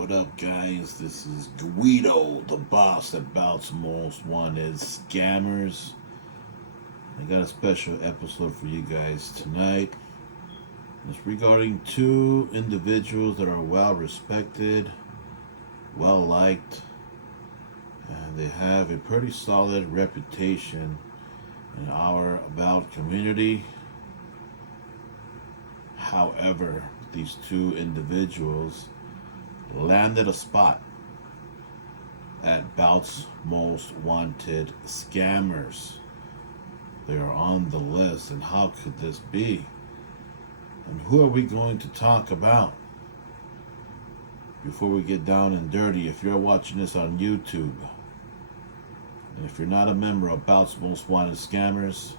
What up, guys? This is Guido, the boss that bouts most wanted scammers. I got a special episode for you guys tonight. It's regarding two individuals that are well respected, well liked, and they have a pretty solid reputation in our about community. However, these two individuals landed a spot at Bout's most wanted scammers. They are on the list, and how could this be? And who are we going to talk about? Before we get down and dirty, if you're watching this on YouTube, and if you're not a member of Bout's Most Wanted Scammers,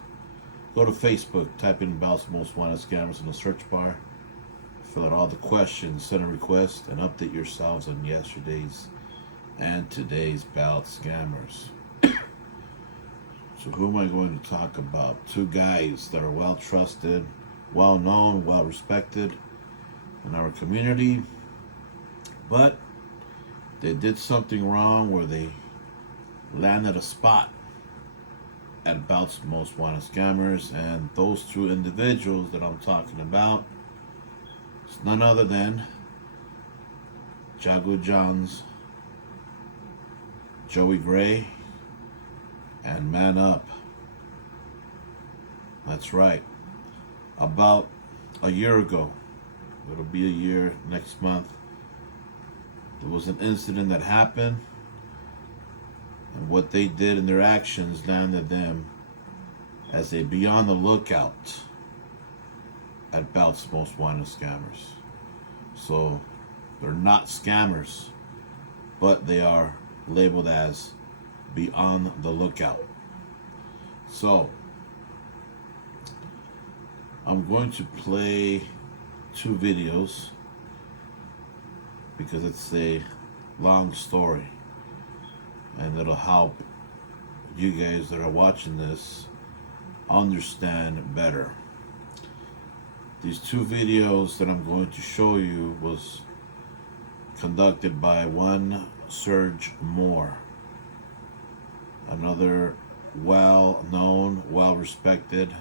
go to Facebook, type in Bout's Most Wanted Scammers in the search bar, fill out all the questions, send a request, and update yourselves on yesterday's and today's Bout scammers. So who am I going to talk about? Two guys that are well trusted, well known, well respected in our community, but they did something wrong where they landed a spot at Bout's Most Wanted Scammers, and those two individuals that I'm talking about, it's none other than Jagu Jaan's Joey Gray and Man Up. That's right. About a year ago, it'll be a year next month, there was an incident that happened, and what they did in their actions landed them as they be on the lookout at Bout's Most Wanted Scammers. So they're not scammers, but they are labeled as be on the lookout. So I'm going to play two videos because it's a long story, and it'll help you guys that are watching this understand better. These two videos that I'm going to show you was conducted by one Serge Moore, another well-known, well-respected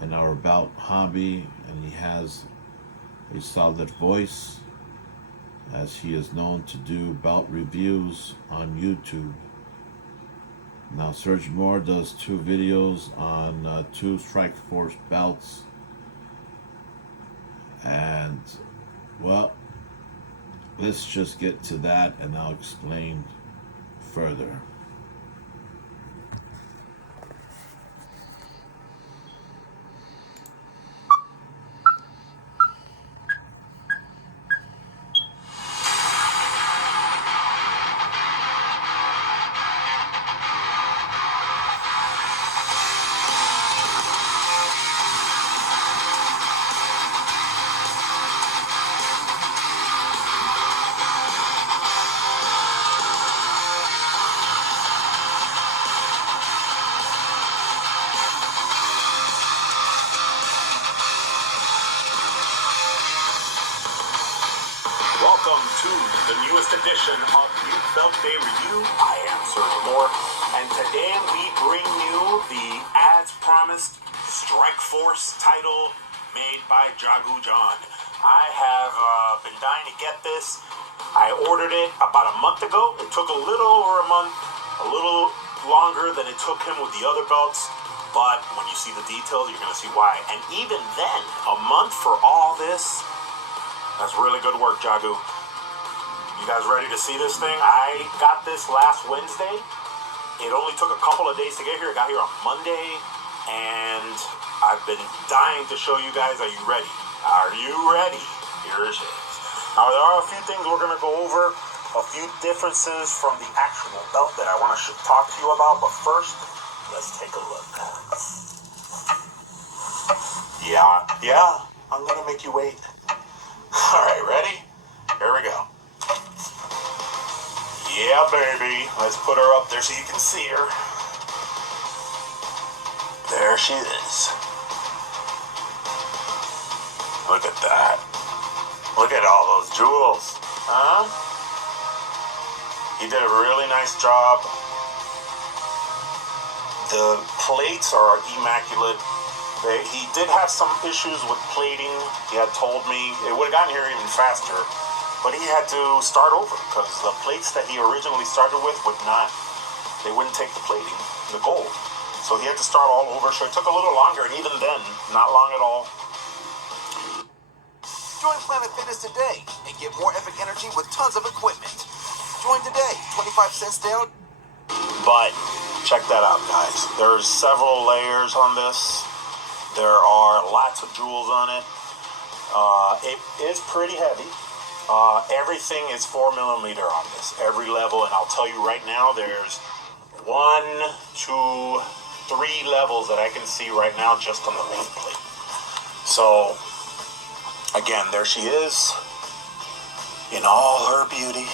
in our Bout hobby, and he has a solid voice as he is known to do Bout reviews on YouTube. Now, Serge Moore does two videos on two Strike Force bouts, and well, let's just get to that and I'll explain further. Welcome to the newest edition of New Belt Day Review. I am Serge Moore, and today we bring you the as-promised Strike Force title made by Jagu Jaan. I have been dying to get this. I ordered it about a month ago. It took a little over a month, a little longer than it took him with the other belts, but when you see the details, you're going to see why. And even then, a month for all this, that's really good work, Jagu. You guys ready to see this thing? I got this last Wednesday. It only took a couple of days to get here. I got here on Monday, and I've been dying to show you guys. Are you ready? Are you ready? Here it is. Now, there are a few things we're going to go over, a few differences from the actual belt that I want to talk to you about, but first, let's take a look. Yeah, I'm going to make you wait. All right, ready? Here we go. Yeah, baby. Let's put her up there so you can see her. There she is. Look at that. Look at all those jewels. He did a really nice job. The plates are immaculate. He did have some issues with plating. He had told me it would have gotten here even faster, but he had to start over because the plates that he originally started with they wouldn't take the plating, the gold. So he had to start all over, so it took a little longer, and even then, not long at all. Join Planet Fitness today and get more epic energy with tons of equipment. Join today, 25 cents down. But check that out, guys. There's several layers on this. There are lots of jewels on it. It is pretty heavy. Everything is 4mm on this, every level, and I'll tell you right now, there's 1, 2, 3 levels that I can see right now just on the main plate. So, again, there she is in all her beauty.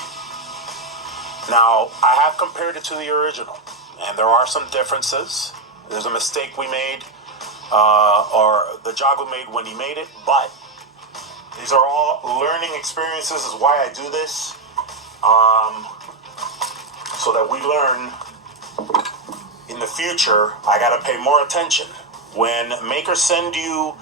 Now, I have compared it to the original, and there are some differences. There's a mistake we made, or the Jagu made when he made it, but these are all learning experiences, is why I do this, so that we learn in the future. I gotta pay more attention. When makers send you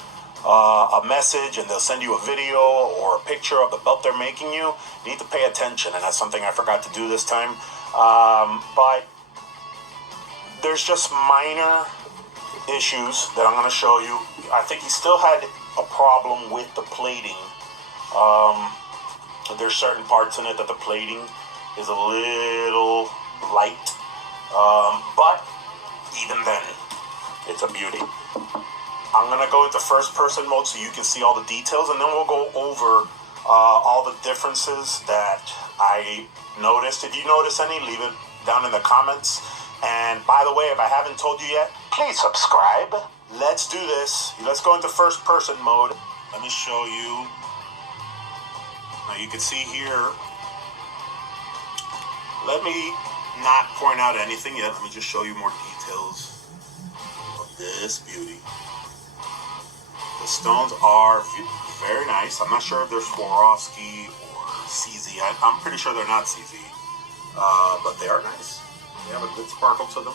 a message and they'll send you a video or a picture of the belt they're making you need to pay attention, and that's something I forgot to do this time. But there's just minor issues that I'm going to show you. I think he still had a problem with the plating. There's certain parts in it that the plating is a little light, but even then, it's a beauty. I'm going to go into first person mode so you can see all the details, and then we'll go over all the differences that I noticed. If you notice any, leave it down in the comments. And by the way, if I haven't told you yet, please subscribe. Let's do this. Let's go into first person mode. Let me show you. Now you can see here. Let me not point out anything yet. Let me just show you more details of this beauty. The stones are very nice. I'm not sure if they're Swarovski or CZ. I'm pretty sure they're not CZ. But they are nice. They have a good sparkle to them.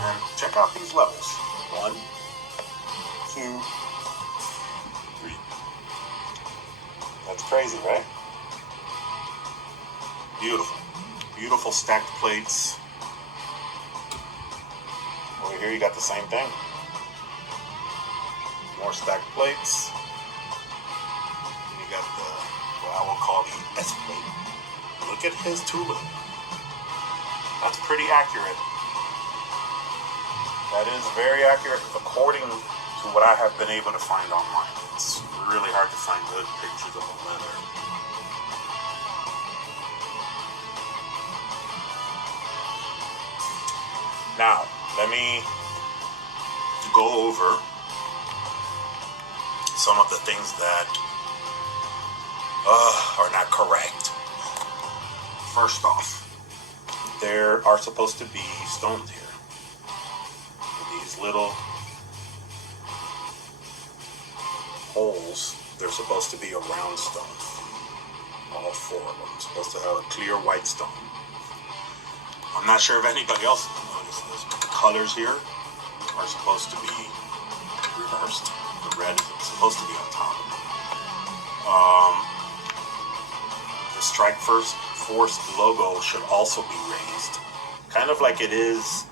And check out these levels. 1, 2, 3. That's crazy, right? Beautiful. Beautiful stacked plates. Over here you got the same thing. More stacked plates. And you got what I will call the S plate. Look at his tulip. That's pretty accurate. That is very accurate according to what I have been able to find online. It's really hard to find good pictures of a leather. Now, let me go over some of the things that are not correct. First off, there are supposed to be stones here. These little holes, they're supposed to be a round stone. All 4 of them supposed to have a clear white stone. I'm not sure if anybody else noticed this, but the colors here are supposed to be reversed. The red is supposed to be on top. The Strike Force logo should also be raised, kind of like it is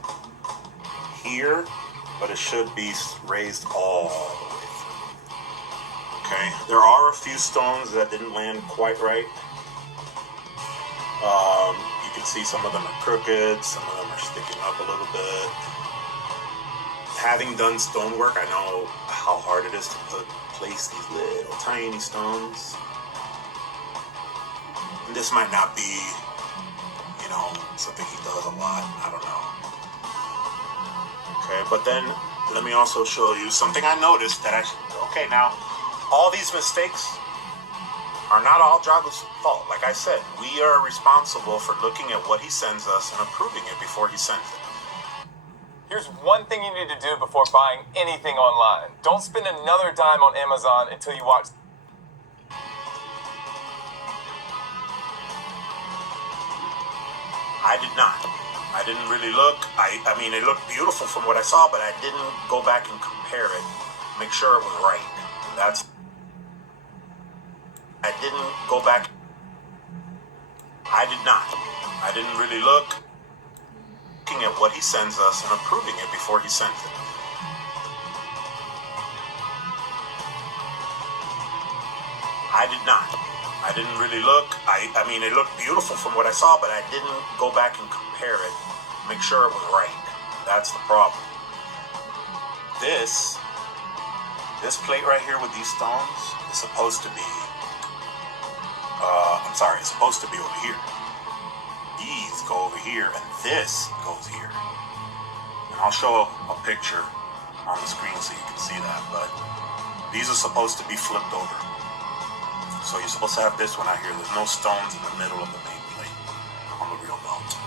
here, but it should be raised all the way through. Okay, there are a few stones that didn't land quite right. You can see some of them are crooked, some of them are sticking up a little bit. Having done stonework, I know how hard it is to place these little tiny stones. And this might not be, something he does a lot. I don't know. Okay, but then let me also show you something I noticed that now, all these mistakes are not all Jagu's fault. Like I said, we are responsible for looking at what he sends us and approving it before he sends it. Here's one thing you need to do before buying anything online. Don't spend another dime on Amazon until you watch. I did not. I didn't really look. I mean, it looked beautiful from what I saw, but I didn't go back and compare it, make sure it was right. I didn't go back. I did not. I didn't really look. Looking at what he sends us and approving it before he sends it. I did not. I didn't really look. I mean, it looked beautiful from what I saw, but I didn't go back and compare it, make sure it was right. That's the problem. This plate right here with these stones is supposed to be, it's supposed to be over here. These go over here, and this goes here. And I'll show a picture on the screen so you can see that, but these are supposed to be flipped over. So you're supposed to have this one out here. There's no stones in the middle of the main plate on the real belt.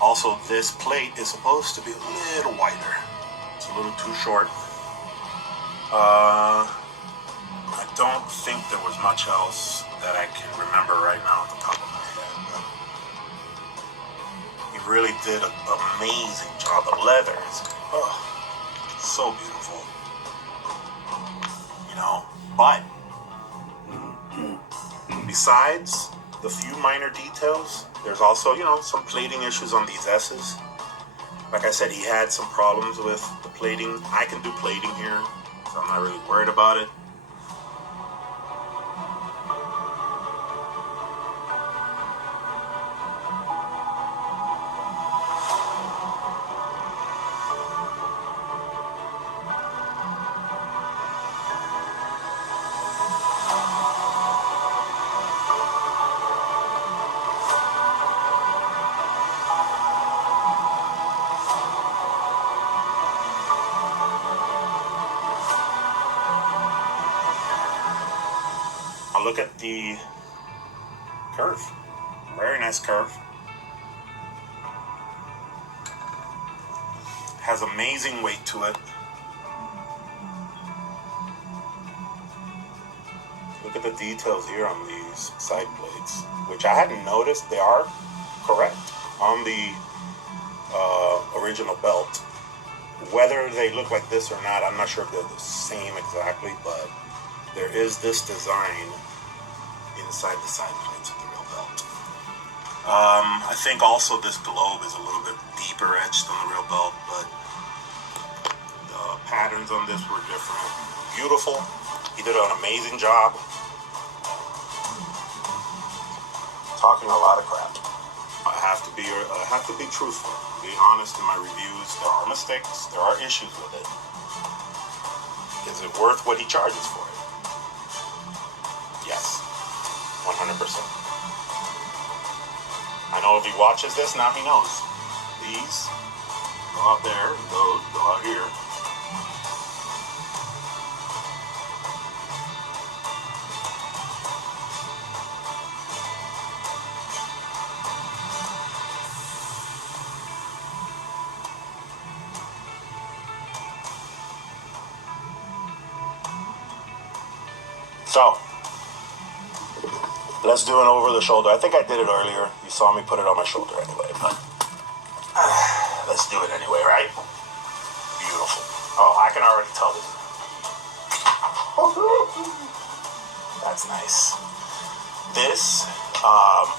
Also, this plate is supposed to be a little wider. It's a little too short. I don't think there was much else that I can remember right now at the top of my head. But he really did an amazing job. The leather is so beautiful. You know, but besides the few minor details, there's also, you know, some plating issues on these S's. Like I said, he had some problems with the plating. I can do plating here, so I'm not really worried about it. Now look at the curve. Very nice curve. Has amazing weight to it. Look at the details here on these side plates, which I hadn't noticed. They are correct on the original belt. Whether they look like this or not, I'm not sure if they're the same exactly, but there is this design inside the side plates of the real belt. I think also this globe is a little bit deeper etched on the real belt, but the patterns on this were different. Beautiful. He did an amazing job. Talking a lot of crap. I have to be truthful, be honest in my reviews. There are mistakes, there are issues with it. Is it worth what he charges for it? Yes, 100%. I know if he watches this, now he knows. These go out there, and those go out here. So, let's do an over the shoulder. I think I did it earlier. You saw me put it on my shoulder anyway, but let's do it anyway, right? Beautiful. Oh, I can already tell this. That's nice. This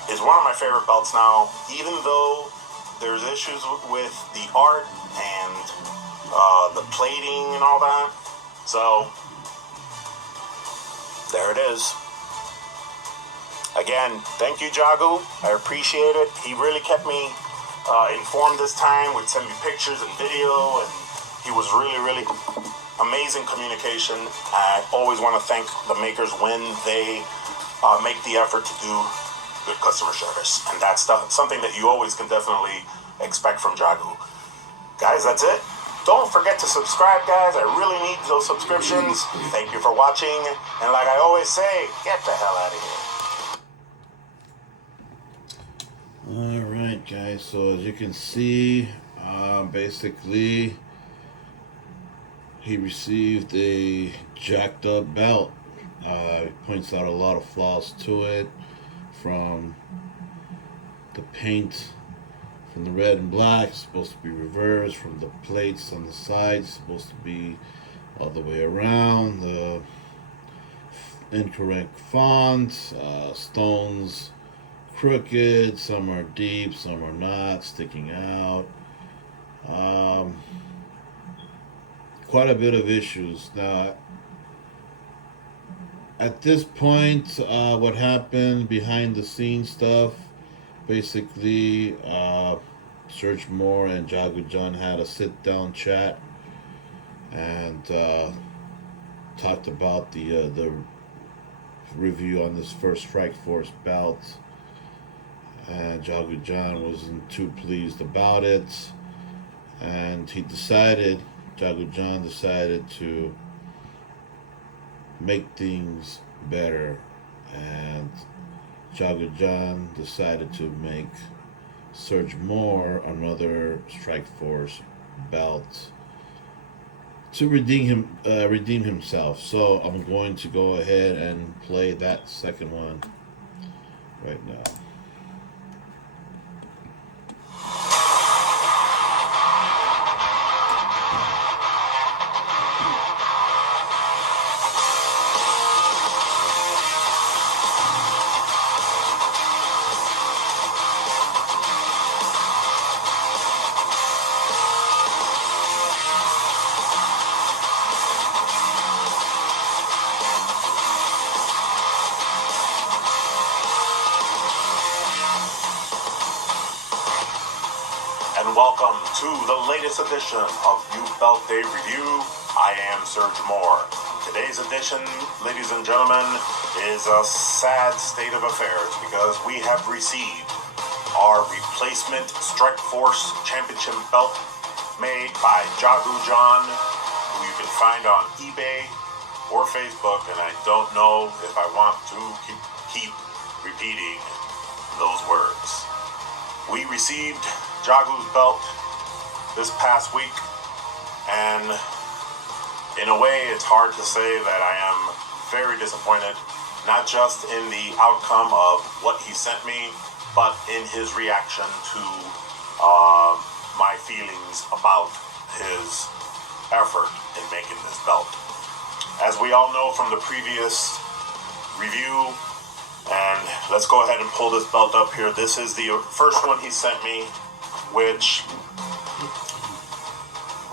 is one of my favorite belts now, even though there's issues with the art and the plating and all that. So, there it is. Again, thank you, Jagu. I appreciate it. He really kept me informed this time, would send me pictures and video, and he was really, really amazing communication. I always want to thank the makers when they make the effort to do good customer service. And that's something that you always can definitely expect from Jagu. Guys, that's it. Don't forget to subscribe, guys. I really need those subscriptions. Thank you for watching. And like I always say, get the hell out of here. Alright guys, so as you can see, basically he received a jacked up belt. He points out a lot of flaws to it, from the paint from the red and black, it's supposed to be reversed. From the plates on the sides, it's supposed to be all the way around. The incorrect font, stones crooked, some are deep, some are not, sticking out. Quite a bit of issues. Now, at this point, what happened behind the scenes stuff, basically, Serge Moore and Jagu Jaan had a sit down chat and talked about the review on this first Strike Force belt. And Jagu Jaan wasn't too pleased about it. And Jagu Jaan decided to make things better. And Jagu Jaan decided to make Serge Moore another Strike Force belt to redeem himself. So I'm going to go ahead and play that second one right now. Welcome to the latest edition of Youth Belt Day Review. I am Serge Moore. Today's edition, ladies and gentlemen, is a sad state of affairs because we have received our replacement Strike Force Championship belt made by Jagu Jaan, who you can find on eBay or Facebook, and I don't know if I want to keep repeating those words. We received Jagu's belt this past week, and in a way it's hard to say that I am very disappointed, not just in the outcome of what he sent me, but in his reaction to my feelings about his effort in making this belt. As we all know from the previous review, and let's go ahead and pull this belt up here. This is the first one he sent me, which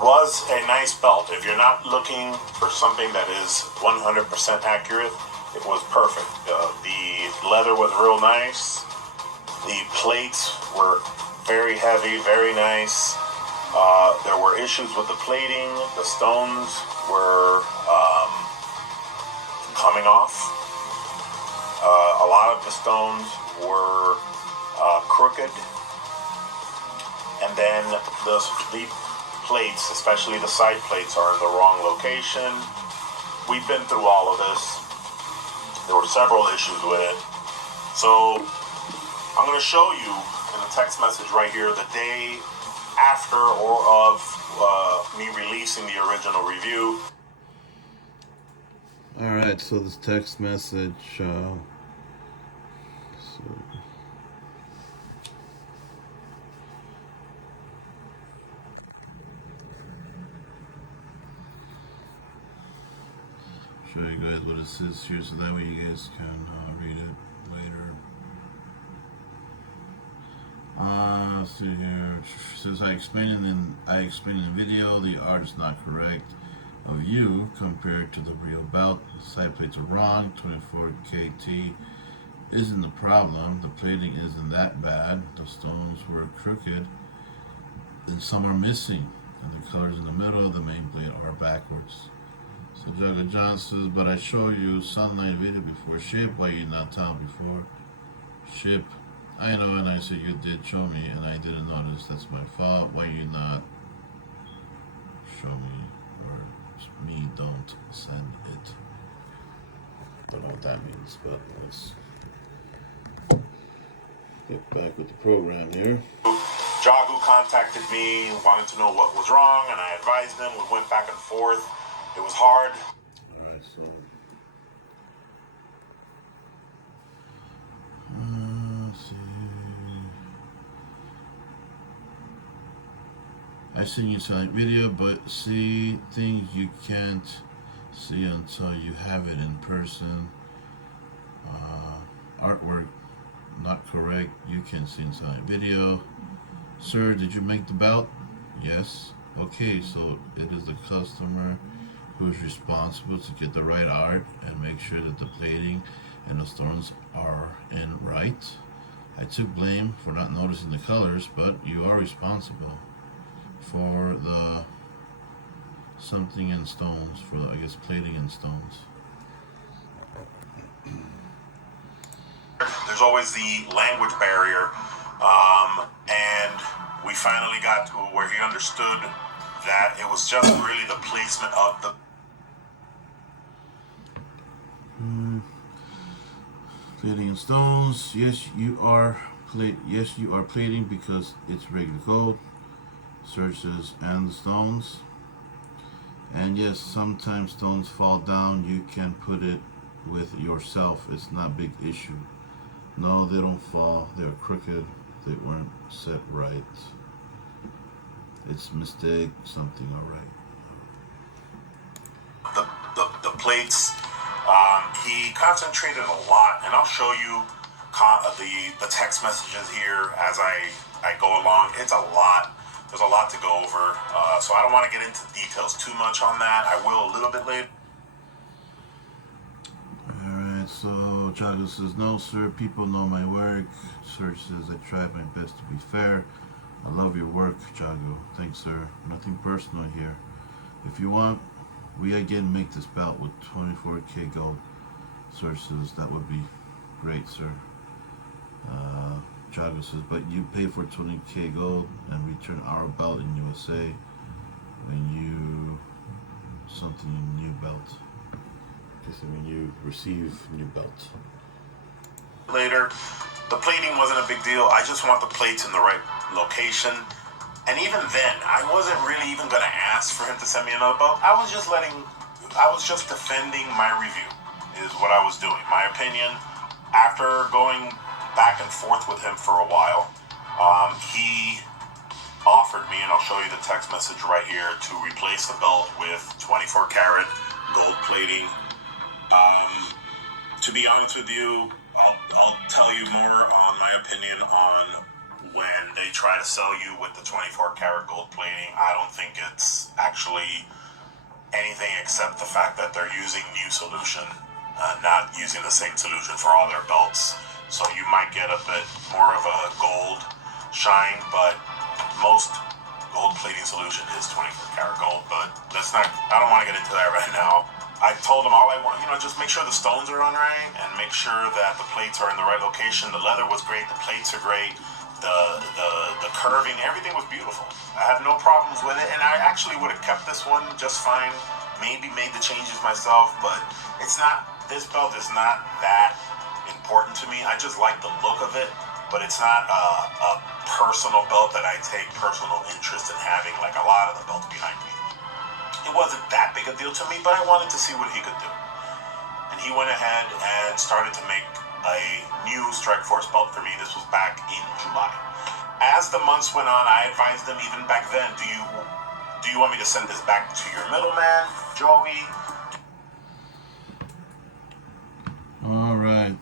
was a nice belt. If you're not looking for something that is 100% accurate, it was perfect. The leather was real nice. The plates were very heavy, very nice. There were issues with the plating. The stones were coming off. A lot of the stones were crooked. And then the plates, especially the side plates, are in the wrong location. We've been through all of this. There were several issues with it. So I'm going to show you in a text message right here the day after or of me releasing the original review. All right, so this text message. Show you guys what it says here, so that way you guys can read it later. Let's see here. It says I explained in the video the art is not correct of you compared to the real belt. The side plates are wrong. 24 KT isn't the problem. The plating isn't that bad. The stones were crooked, and some are missing, and the colors in the middle of the main plate are backwards. So Jagu Jaan says, but I show you sunlight video before ship. Why you not tell before ship? I know, and I said you did show me, and I didn't notice. That's my fault. Why you not show me, or me don't send it? I don't know what that means, but let's get back with the program here. Jagu contacted me, wanted to know what was wrong, and I advised him. We went back and forth. It was hard. All right, so let's see. I send you silent video, but see things you can't see until you have it in person. Artwork not correct. You can see in silent video. Sir, did you make the belt? Yes. Okay, so it is the customer who is responsible to get the right art and make sure that the plating and the stones are in right. I took blame for not noticing the colors, but you are responsible for the something in stones, for I guess plating in stones. There's always the language barrier, and we finally got to where he understood that it was just really the placement of the Plating in stones. Yes, you are plating because it's regular gold. Searches and the stones. And yes, sometimes stones fall down. You can put it with yourself. It's not a big issue. No, they don't fall. They're crooked. They weren't set right. It's a mistake. Something alright. the plates. He concentrated a lot, and I'll show you the text messages here as I go along. It's a lot. There's a lot to go over, so I don't want to get into details too much on that. I will a little bit later. Alright, so Jagu says, no sir, people know my work. Serge says, I tried my best to be fair. I love your work, Jagu. Thanks sir. Nothing personal here. If you want, we again make this belt with 24K gold. Serge says, that would be great, sir. Jagu says, but you pay for 20K gold and return our belt in USA when you something new belt. When you receive new belt. Later, the plating wasn't a big deal. I just want the plates in the right location. And even then, I wasn't really even going to ask for him to send me another belt. I was just defending my review, is what I was doing. My opinion, after going back and forth with him for a while, he offered me, and I'll show you the text message right here, to replace the belt with 24 karat gold plating. To be honest with you, I'll tell you more on my opinion on when they try to sell you with the 24 karat gold plating. I don't think it's actually anything except the fact that they're using new solution, not using the same solution for all their belts. So you might get a bit more of a gold shine, but most gold plating solution is 24 karat gold. But I don't want to get into that right now. I told him all I want, just make sure the stones are on right and make sure that the plates are in the right location. The leather was great, the plates are great, the curving, everything was beautiful. I had no problems with it, and I actually would have kept this one just fine. Maybe made the changes myself, but this belt is not that important to me. I just like the look of it, but it's not a personal belt that I take personal interest in having like a lot of the belts behind me. It wasn't that big a deal to me, but I wanted to see what he could do. And he went ahead and started to make a new Strike Force belt for me. This was back in July. As the months went on, I advised him even back then, do you want me to send this back to your middleman, Joey? Alright.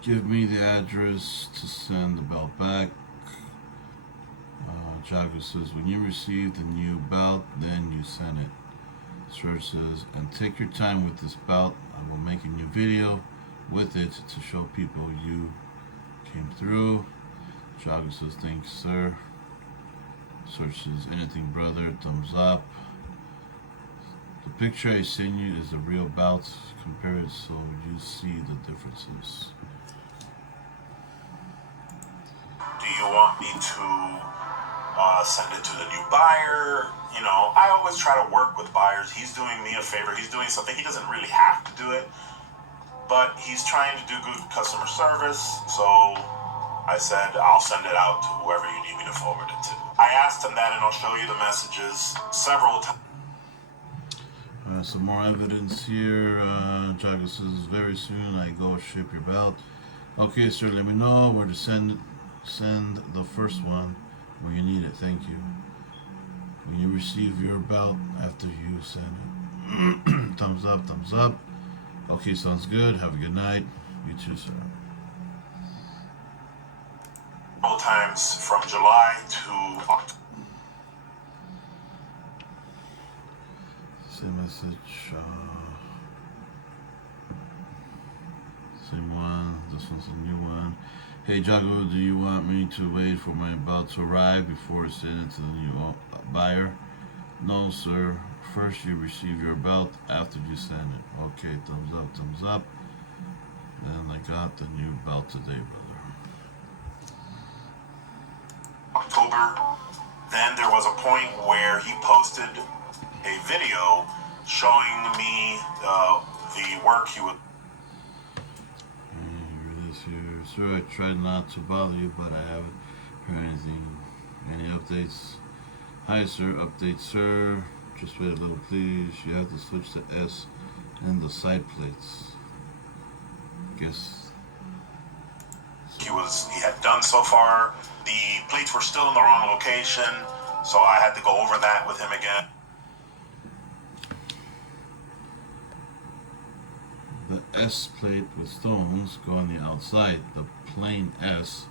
Give me the address to send the belt back. Jagu says, when you receive the new belt, then you send it. Serge says, and take your time with this belt. I will make a new video with it to show people you came through. Jagu says, thanks, sir. Serge says, anything, brother, thumbs up. The picture I send you is the real belt. Compare it so you see the differences. Do you want me to send it to the new buyer? I always try to work with buyers. He's doing me a favor. He's doing something. He doesn't really have to do it, but he's trying to do good customer service. So I said, I'll send it out to whoever you need me to forward it to. I asked him that, and I'll show you the messages several times. Some more evidence here. Jagu says, very soon I go ship your belt. Okay, sir, let me know where to send the first one. when you need it. Thank you. When you receive your belt after you send it. Thumbs up, thumbs up. Okay, sounds good. Have a good night. You too, sir. Times from July to October. Same message. Same one. This one's a new one. Hey Jagu, do you want me to wait for my belt to arrive before sending it to the new buyer? No, sir. First you receive your belt after you send it. Okay, thumbs up, thumbs up. Then I got the new belt today, brother. October. Then there was a point where he posted a video showing me the work he would. Sir, I tried not to bother you, but I haven't heard anything. Any updates? Hi, sir. Update, sir. Just wait a little, please. You have to switch to S in the side plates. Guess. He had done so far. The plates were still in the wrong location, so I had to go over that with him again. The S plate with stones go on the outside. The plain S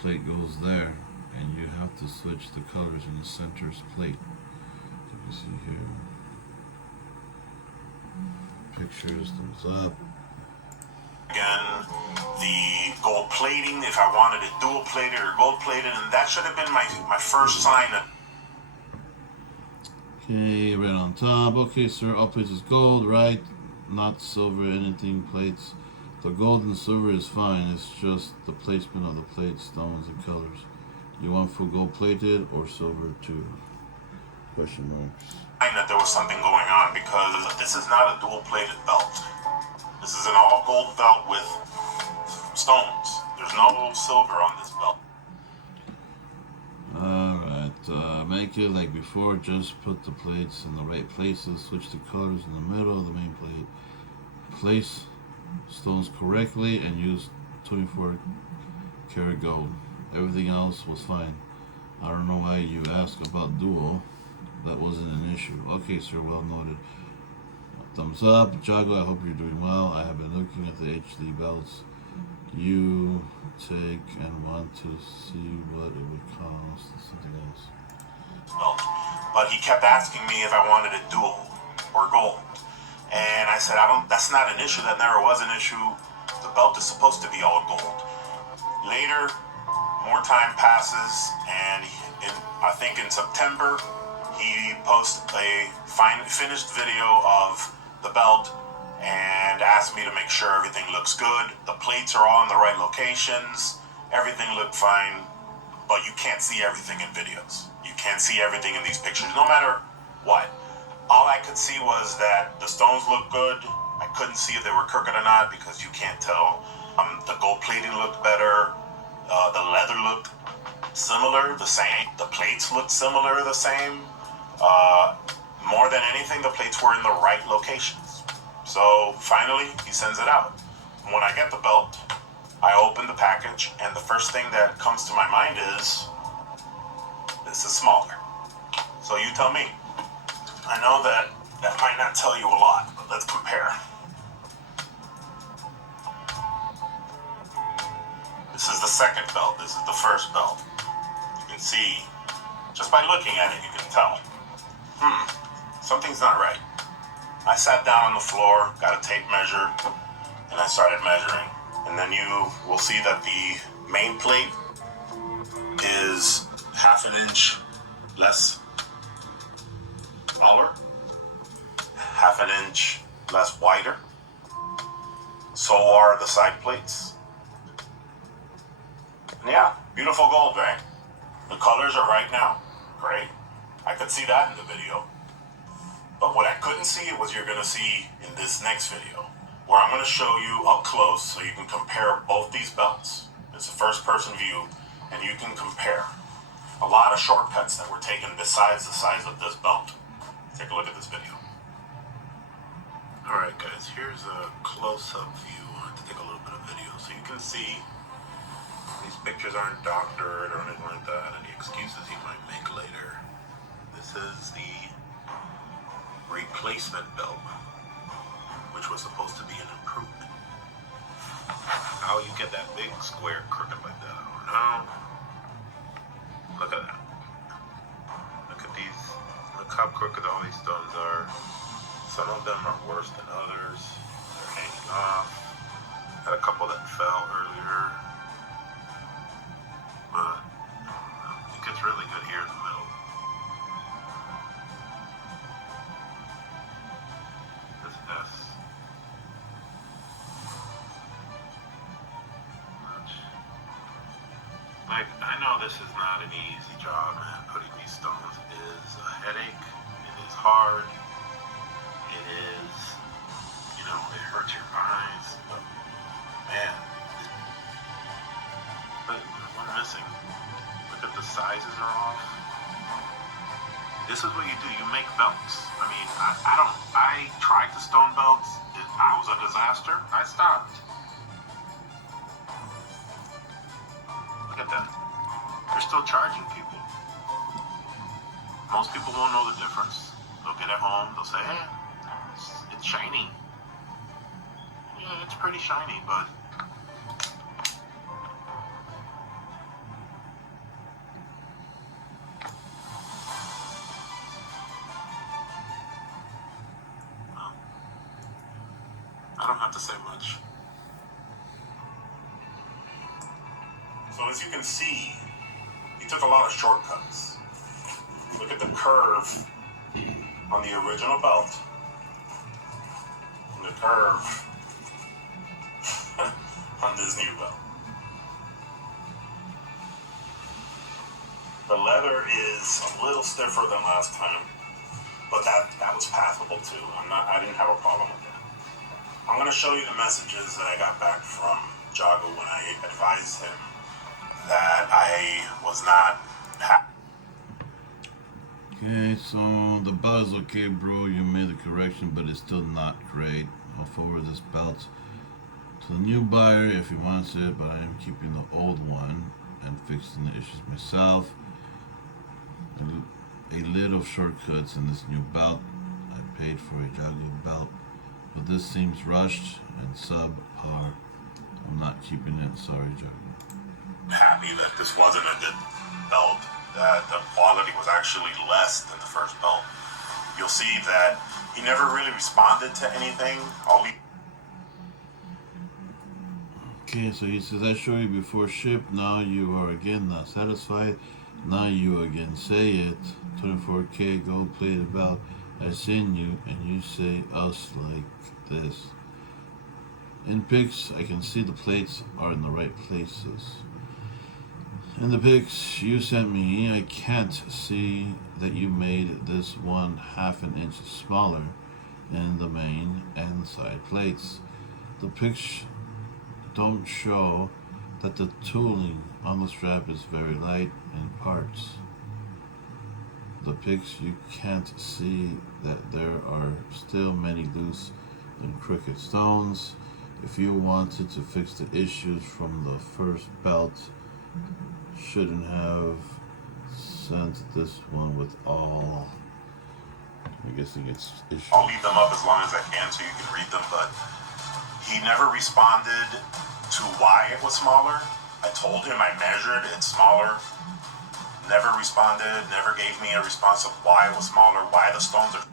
plate goes there, and you have to switch the colors in the center's plate. So you see here, pictures, thumbs up. Again, the gold plating, if I wanted it dual plated or gold plated, and that should have been my first sign that. Okay, right on top. Okay, sir, all plates is gold, right? Not silver, anything plates. The gold and silver is fine. It's just the placement of the plate, stones, and colors. You want full gold plated or silver too? Question marks. That there was something going on because this is not a dual plated belt. This is an all gold belt with stones. There's no silver on this belt. Alright, make it like before. Just put the plates in the right places. Switch the colors in the middle of the main plate. Place stones correctly and use 24 karat gold. Everything else was fine. I don't know why you asked about dual. That wasn't an issue. Okay, sir, well noted. Thumbs up. Jagu, I hope you're doing well. I have been looking at the HD belts you take and want to see what it would cost. Something else. But he kept asking me if I wanted it dual or gold. And I said, that's not an issue. That never was an issue. The belt is supposed to be all gold. Later, more time passes, and I think in September, he posted a finished video of the belt and asked me to make sure everything looks good. The plates are all in the right locations. Everything looked fine, but you can't see everything in videos. You can't see everything in these pictures, no matter what. All I could see was that the stones looked good. I couldn't see if they were crooked or not because you can't tell. The gold plating looked better. The leather looked similar, the same. The plates looked similar, the same. More than anything, the plates were in the right locations. So finally, he sends it out. When I get the belt, I open the package, and the first thing that comes to my mind is, this is smaller. So you tell me. I know that might not tell you a lot, but let's compare. This is the second belt. This is the first belt. You can see, just by looking at it, you can tell. Something's not right. I sat down on the floor, got a tape measure, and I started measuring. And then you will see that the main plate is half an inch less smaller, half an inch less wider. So are the side plates. And yeah, beautiful gold, right? The colors are right now. Great. I could see that in the video. But what I couldn't see was you're going to see in this next video, where I'm going to show you up close so you can compare both these belts. It's a first-person view, and you can compare. A lot of shortcuts that were taken besides the size of this belt. Take a look at this video. Alright guys, here's a close-up view. I have to take a little bit of video so you can see These pictures aren't doctored or anything like that. Any excuses you might make later. This is the replacement belt, which was supposed to be an improvement. How you get that big square crooked like that, I don't know. Look at that. Look at these. Look how crooked all these stones are. Some of them are worse than others. They're hanging off. Had a couple that fell earlier. But it gets really good here in the middle. This S. Like, I know this is not an easy job, man. Putting these stones is a headache. It is hard. It is, it hurts your eyes. But, man, look, we're missing. Look at the sizes are off. This is what you do. You make belts. I mean, I tried to stone belts. I was a disaster. I stopped. Look at that. They're still charging people. Most people won't know the difference. They'll get it home. They'll say, hey, it's shiny. Yeah, it's pretty shiny, but well, I don't have to say much. So as you can see, he took a lot of shortcuts. Look at the curve on the original belt. And the curve on this new belt. The leather is a little stiffer than last time, but that was passable too. I didn't have a problem with that. I'm gonna show you the messages that I got back from Jagu when I advised him that I was not happy. Okay, so the belt is okay, bro. You made the correction, but it's still not great. I'll forward this belt to the new buyer if he wants it, but I am keeping the old one and fixing the issues myself. A little shortcuts in this new belt. I paid for a Jagu belt, but this seems rushed and subpar. I'm not keeping it. Sorry, Jagu. Happy that this wasn't a good belt, that the quality was actually less than the first belt. You'll see that he never really responded to anything. Okay, so he says, I show you before ship, now you are again not satisfied. Now you again say it. 24K gold plated belt. I seen you and you say us like this. In pics, I can see the plates are in the right places. In the pics you sent me, I can't see that you made this one half an inch smaller in the main and side plates. The pics don't show that the tooling on the strap is very light in parts. The pics you can't see that there are still many loose and crooked stones. If you wanted to fix the issues from the first belt, shouldn't have sent this one with all. I'm guessing it's issues. I'll leave them up as long as I can so you can read them, but he never responded to why it was smaller. I told him I measured it smaller. Never responded, never gave me a response of why it was smaller, why the stones are.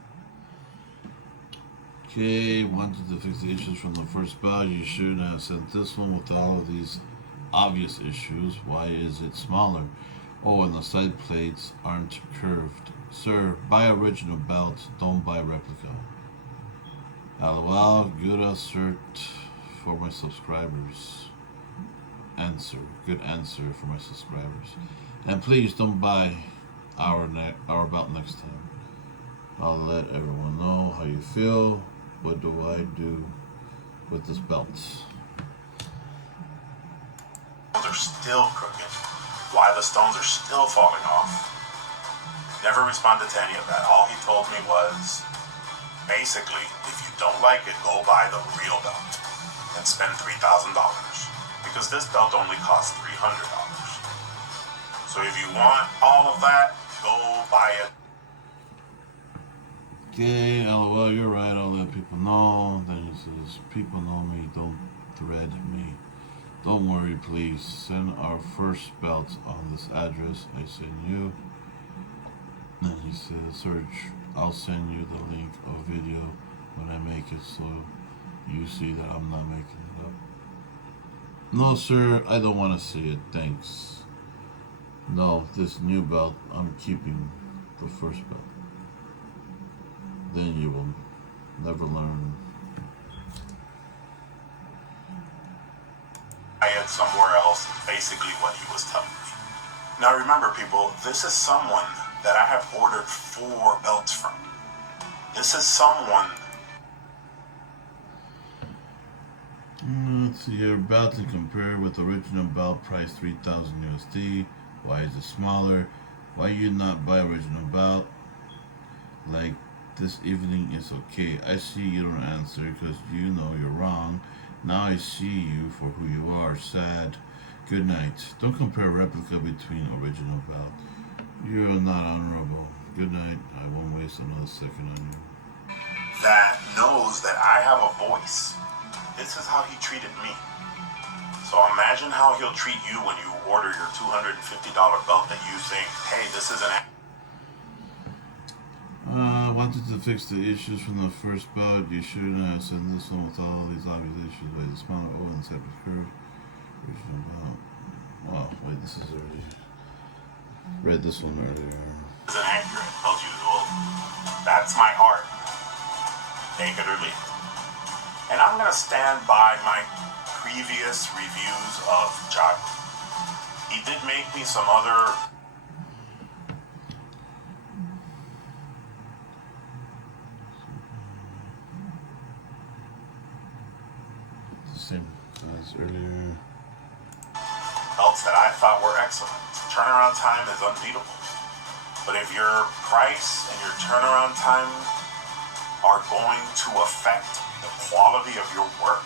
Okay, wanted to fix the issues from the first belt. You shouldn't have sent this one with all of these obvious issues. Why is it smaller? Oh, and the side plates aren't curved. Sir, buy original belts, don't buy replica. LOL, good assert for my subscribers. Good answer for my subscribers. And please don't buy our belt next time. I'll let everyone know how you feel. What do I do with this belt? They're still crooked. Why the stones are still falling off. Never responded to any of that. All he told me was, basically, if you don't like it, go buy the real belt and spend $3,000. Because this belt only costs $300. $300. So if you want all of that, go buy it. Okay, LOL, you're right, I'll let people know. Then he says, people know me, don't thread me. Don't worry, please. Send our first belts on this address I send you. Then he says, search, I'll send you the link of video when I make it so you see that I'm not making it up. No, sir, I don't want to see it, thanks. No, this new belt, I'm keeping the first belt. Then you will never learn. Buy it somewhere else, is basically what he was telling me. Now remember, people, this is someone that I have ordered 4 belts from. This is someone. Let's see here. Belt to compare with original belt price 3,000 USD. Why is it smaller? Why you not buy original belt? Like this evening is okay. I see you don't answer because you know you're wrong. Now I see you for who you are. Sad. Good night. Don't compare replica between original belt. You are not honorable. Good night. I won't waste another second on you. That knows that I have a voice. This is how he treated me. So imagine how he'll treat you when you order your $250 belt that you think, hey, this is an... Wanted to fix the issues from the first belt. You shouldn't have sent this one with all these obvious issues. Wait, the smaller O and separate curve. Original belt. Wow, wait, this is already... Read this one earlier. Isn't accurate as usual. That's my art. Take it or leave it. And I'm going to stand by my previous reviews of Jagu. He did make me some other... The same as earlier. belts that I thought were excellent. Turnaround time is unbeatable. But if your price and your turnaround time are going to affect the quality of your work.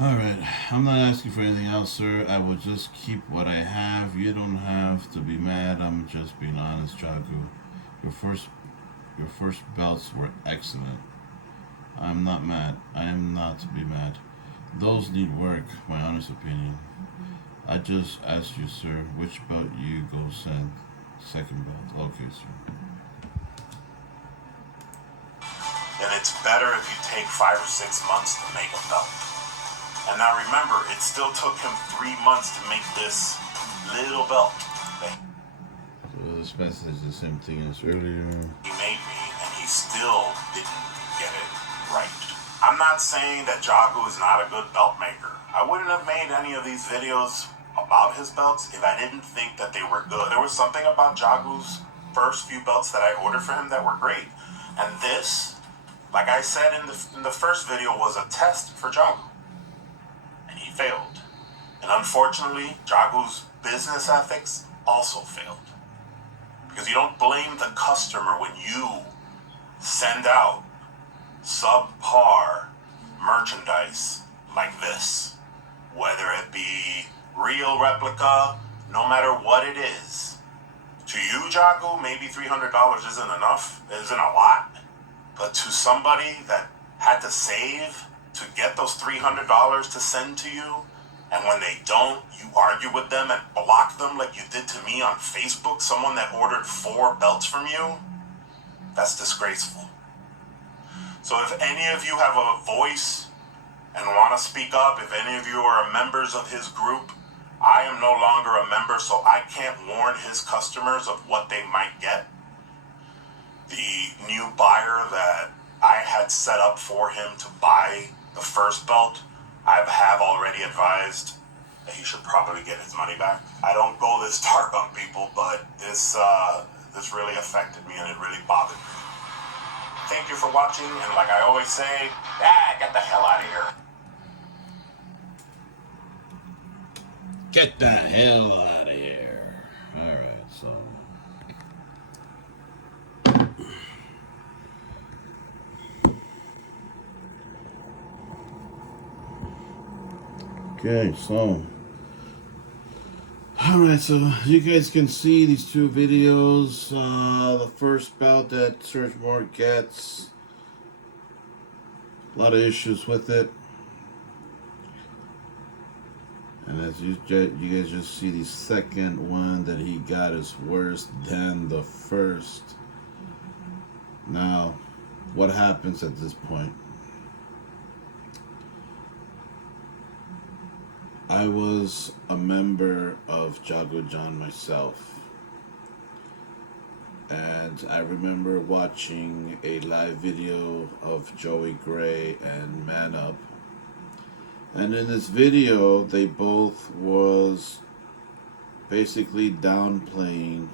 Alright, I'm not asking for anything else, sir. I will just keep what I have. You don't have to be mad. I'm just being honest, Jagu. Your first belts were excellent. I'm not mad. I am not to be mad. Those need work, my honest opinion. I just asked you, sir, which belt you go send. Second belt. Okay, sir. And it's better if you take 5 or 6 months to make a belt. And now remember, it still took him 3 months to make this little belt. So this message is the same thing as earlier. He made me, and he still didn't get it right. I'm not saying that Jagu is not a good belt maker. I wouldn't have made any of these videos about his belts if I didn't think that they were good. There was something about Jagu's first few belts that I ordered for him that were great. And this, like I said in the first video, was a test for Jagu. And he failed. And unfortunately, Jagu's business ethics also failed. Because you don't blame the customer when you send out subpar merchandise like this. Whether it be real replica, no matter what it is. To you, Jagu, maybe $300 isn't enough, isn't a lot. But to somebody that had to save to get those $300 to send to you, and when they don't, you argue with them and block them like you did to me on Facebook, someone that ordered 4 belts from you, that's disgraceful. So if any of you have a voice and want to speak up, if any of you are members of his group, I am no longer a member, so I can't warn his customers of what they might get. The new buyer that I had set up for him to buy the first belt, I have already advised that he should probably get his money back. I don't go this dark on people, but this really affected me and it really bothered me. Thank you for watching, and like I always say, get the hell out of here. Get the hell out of here. Alright, so. Okay, so alright, so you guys can see these two videos. The first bout that Serge Moore gets, a lot of issues with it. And as you guys just see, the second one that he got is worse than the first. Now, what happens at this point? I was a member of Jagu Jaan myself, and I remember watching a live video of Joey Gray and Man Up, and in this video they both was basically downplaying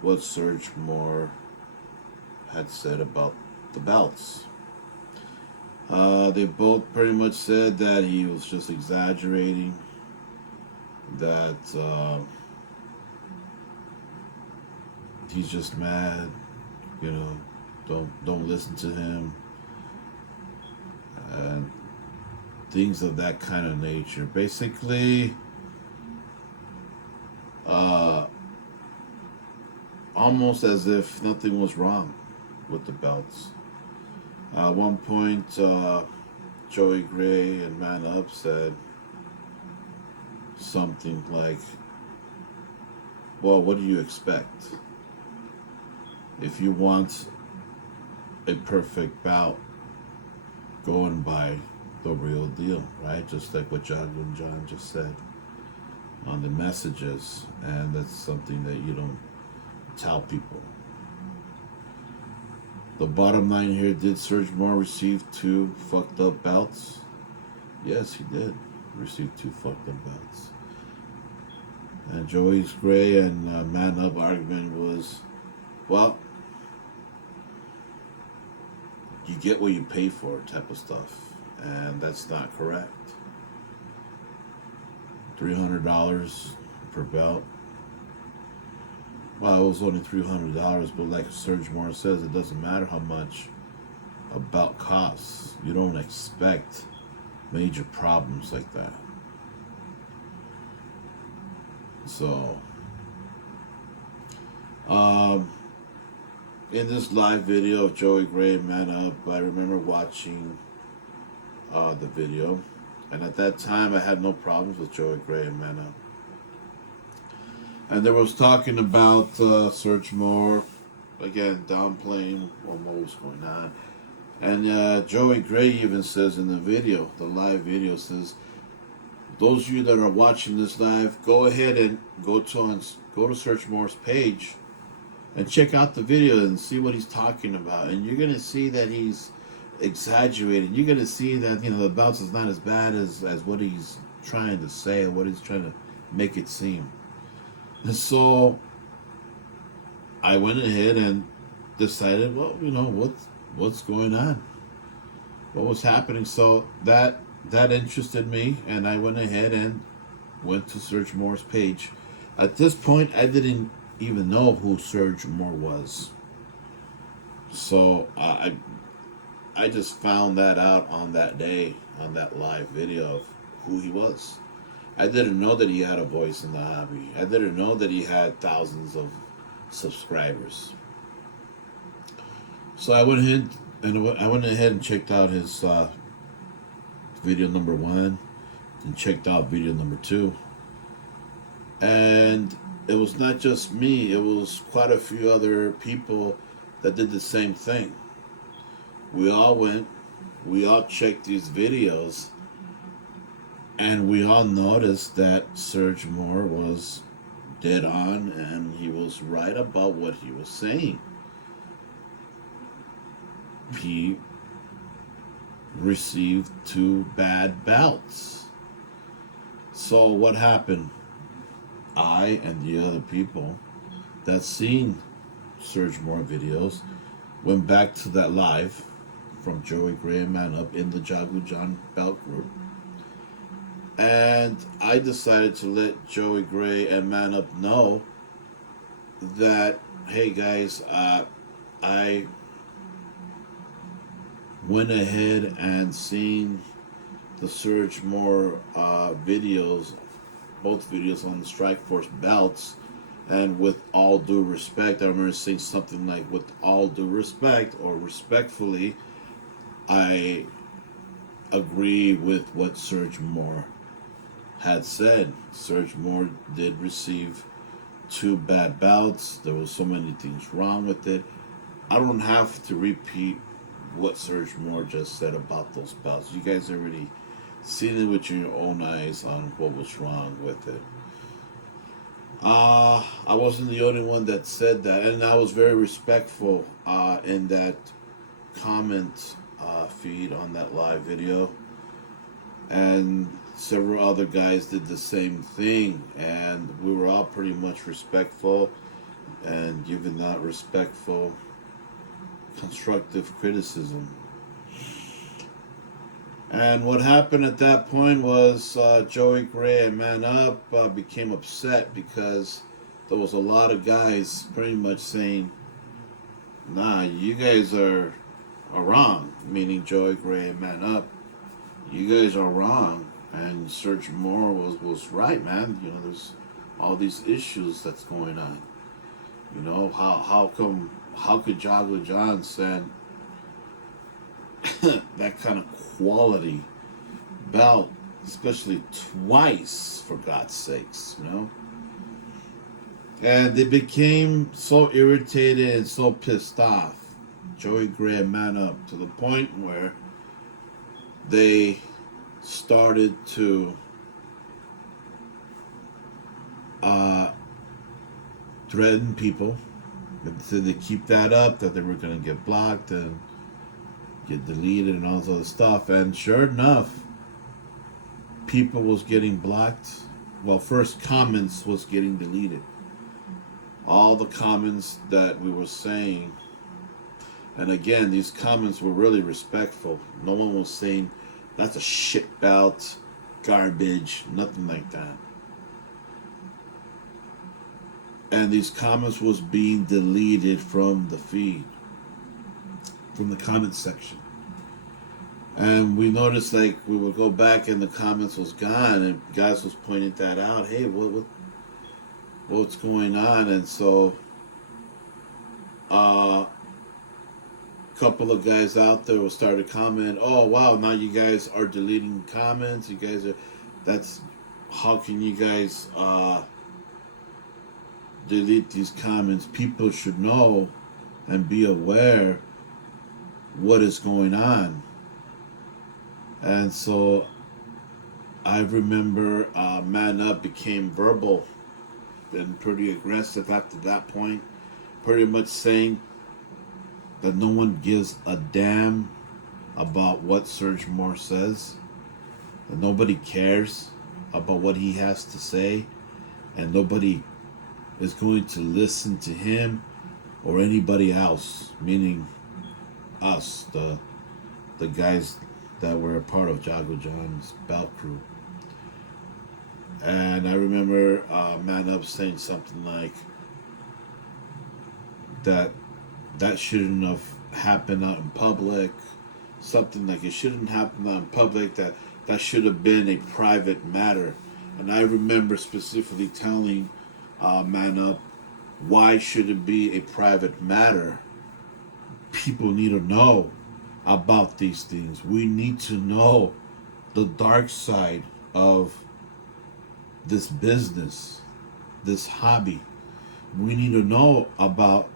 what Serge Moore had said about the bouts. They both pretty much said that he was just exaggerating, that he's just mad, don't listen to him, and things of that kind of nature. Basically, almost as if nothing was wrong with the belts. At one point, Joey Gray and Man Up said something like, well, what do you expect? If you want a perfect bout, going by the real deal, right? Just like what Jagu Jaan just said on the messages, and that's something that you don't tell people. The bottom line here, did Serge Moore receive 2 fucked up bouts? Yes, he did receive 2 fucked up bouts. And Joey Gray and Man Up argument was, well, you get what you pay for type of stuff, and that's not correct. $300 per belt. Well, it was only $300, but like Serge Moore says, it doesn't matter how much a belt costs. You don't expect major problems like that. So, in this live video of Joey Gray and Man Up, I remember watching the video, and at that time I had no problems with Joey Gray and Man Up. And there was talking about Serge Moore, again, downplaying what was going on. And Joey Gray even says in the video, the live video says, those of you that are watching this live, go ahead and go to Serge Moore's page and check out the video and see what he's talking about. And you're going to see that he's exaggerating. You're going to see that, the bounce is not as bad as what he's trying to say, or what he's trying to make it seem. And so I went ahead and decided, well, what's going on? What was happening? So that interested me, and I went ahead and went to Serge Moore's page. At this point, I didn't even know who Serge Moore was. So I just found that out on that day, on that live video of who he was. I didn't know that he had a voice in the hobby. I didn't know that he had thousands of subscribers. So I went ahead and checked out his video number 1 and checked out video number 2. And it was not just me, it was quite a few other people that did the same thing. We all checked these videos, and we all noticed that Serge Moore was dead on, and he was right about what he was saying. He received 2 bad bouts. So what happened? I and the other people that seen Serge Moore videos went back to that live from Joey Gray and Man Up in the Jagu Jaan belt group. And I decided to let Joey Gray and Man Up know that, hey guys, I went ahead and seen the Surge More videos, both videos on the Strikeforce belts. And with all due respect, I remember saying something like, with all due respect, or respectfully, I agree with what Surge Moore had said. Surge Moore did receive 2 bad bouts. There was so many things wrong with it. I don't have to repeat what Surge Moore just said about those bouts. You guys already seen it with your own eyes on what was wrong with it. I wasn't the only one that said that, and I was very respectful in that comment feed on that live video, and several other guys did the same thing, and we were all pretty much respectful and giving that respectful, constructive criticism. And what happened at that point was Joey Gray and Man Up became upset because there was a lot of guys pretty much saying, nah, you guys are wrong, meaning Joey Gray and Man Up. You guys are wrong. And Surge Moore was right, man. You know, there's all these issues that's going on. You know, how could Jagu Jaan send that kind of quality belt, especially twice, for God's sakes, you know? And they became so irritated and so pissed off, Joey Gray and Man Up, to the point where they started to threaten people. They said they keep that up, that they were going to get blocked and get deleted and all this other stuff. And sure enough, people was getting blocked. Well, first comments was getting deleted. All the comments that we were saying, and again, these comments were really respectful. No one was saying that's a shit belt, garbage, nothing like that. And these comments was being deleted from the feed, from the comment section. And we noticed, like, we would go back and the comments was gone, and guys was pointing that out. Hey, what's going on? And so a couple of guys out there will start to comment, oh wow, now you guys are deleting comments. You guys are, that's, how can you guys delete these comments? People should know and be aware what is going on. And so I remember Man Up became verbal and pretty aggressive after that point, pretty much saying that no one gives a damn about what Surge Moore says, that nobody cares about what he has to say, and nobody is going to listen to him or anybody else, meaning us, the guys that were a part of Jagu Jaan's belt crew. And I remember Man Up saying something like that shouldn't have happened out in public, something like it shouldn't happen out in public, that should have been a private matter. And I remember specifically telling Man Up, why should it be a private matter? People need to know about these things. We need to know the dark side of this business, this hobby. We need to know about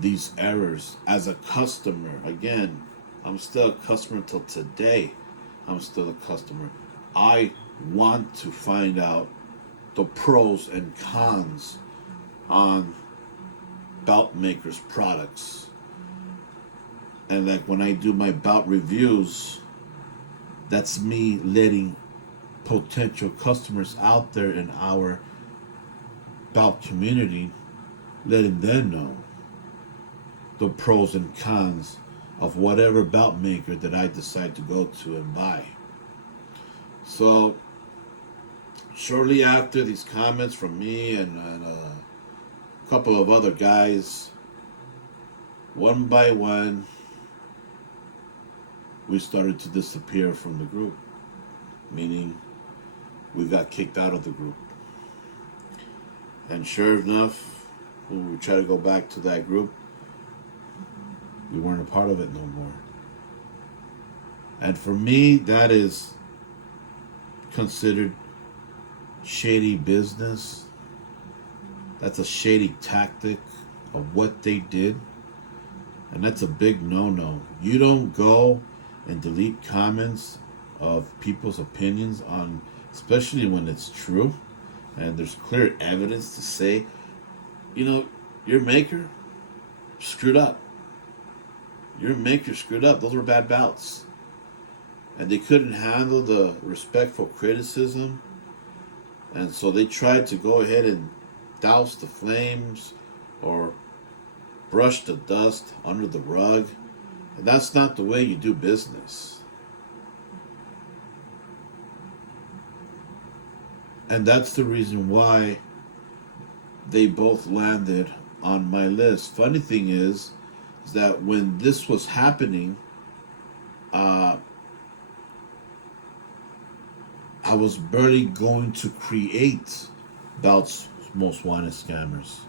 these errors. As a customer, again, I'm still a customer till today. I'm still a customer. I want to find out the pros and cons on belt makers' products. And like when I do my belt reviews, that's me letting potential customers out there in our belt community, letting them know the pros and cons of whatever belt maker that I decide to go to and buy. So shortly after these comments from me and a couple of other guys, one by one, we started to disappear from the group. meaning we got kicked out of the group. And sure enough, when we try to go back to that group, we weren't a part of it no more. And for me, that is considered shady business. That's a shady tactic of what they did. And that's a big no-no. You don't go and delete comments of people's opinions on, especially when it's true and there's clear evidence to say, you know, your maker screwed up. Your maker screwed up. Those were bad bouts. And they couldn't handle the respectful criticism. And so they tried to go ahead and douse the flames or brush the dust under the rug. And that's not the way you do business. And that's the reason why they both landed on my list. Funny thing is that when this was happening, I was barely going to create Belt's Most Wanted Scammers.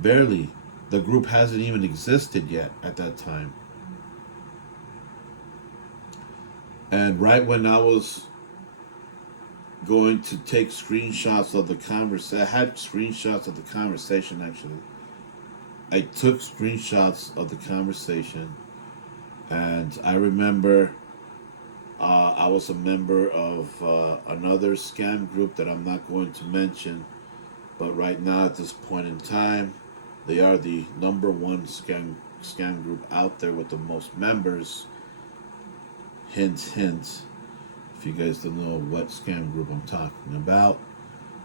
Barely. The group hasn't even existed yet at that time. And right when I was going to take screenshots of the conversation, I had screenshots of the conversation actually. I took screenshots of the conversation, and I remember I was a member of another scam group that I'm not going to mention, but right now at this point in time, they are the number one scam group out there with the most members. Hint, hint. If you guys don't know what scam group I'm talking about,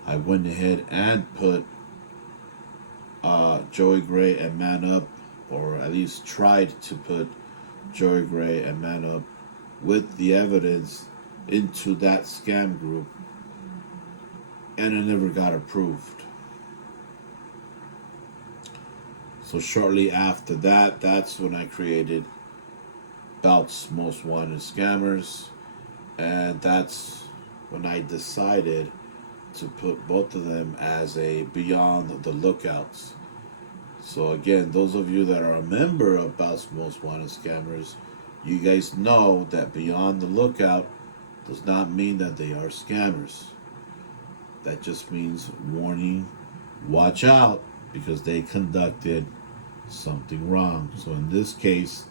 I went ahead and put Joey Gray and Man Up, or at least tried to put Joey Gray and Man Up with the evidence into that scam group, and it never got approved. So shortly after that, that's when I created Belt's Most Wanted Scammers, and that's when I decided to put both of them as a Beyond the Lookouts. So again, those of you that are a member of Belt's Most Wanted Scammers, you guys know that Beyond the Lookout does not mean that they are scammers. That just means warning, watch out, because they conducted something wrong. So in this case,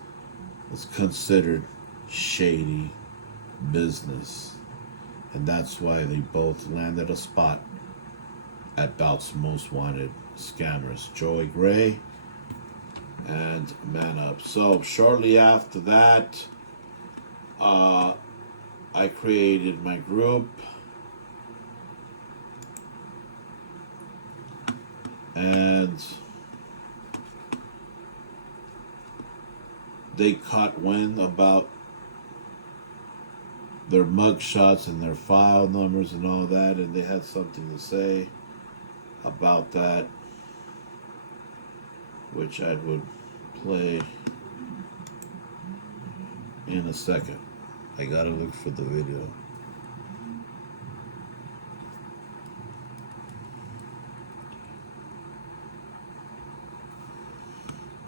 it's considered shady business. And that's why they both landed a spot at Belt's Most Wanted Scammers, Joey Gray and Man Up. So shortly after that, I created my group, and they caught wind about their mug shots and their file numbers and all that, and they had something to say about that, which I would play in a second. I gotta look for the video.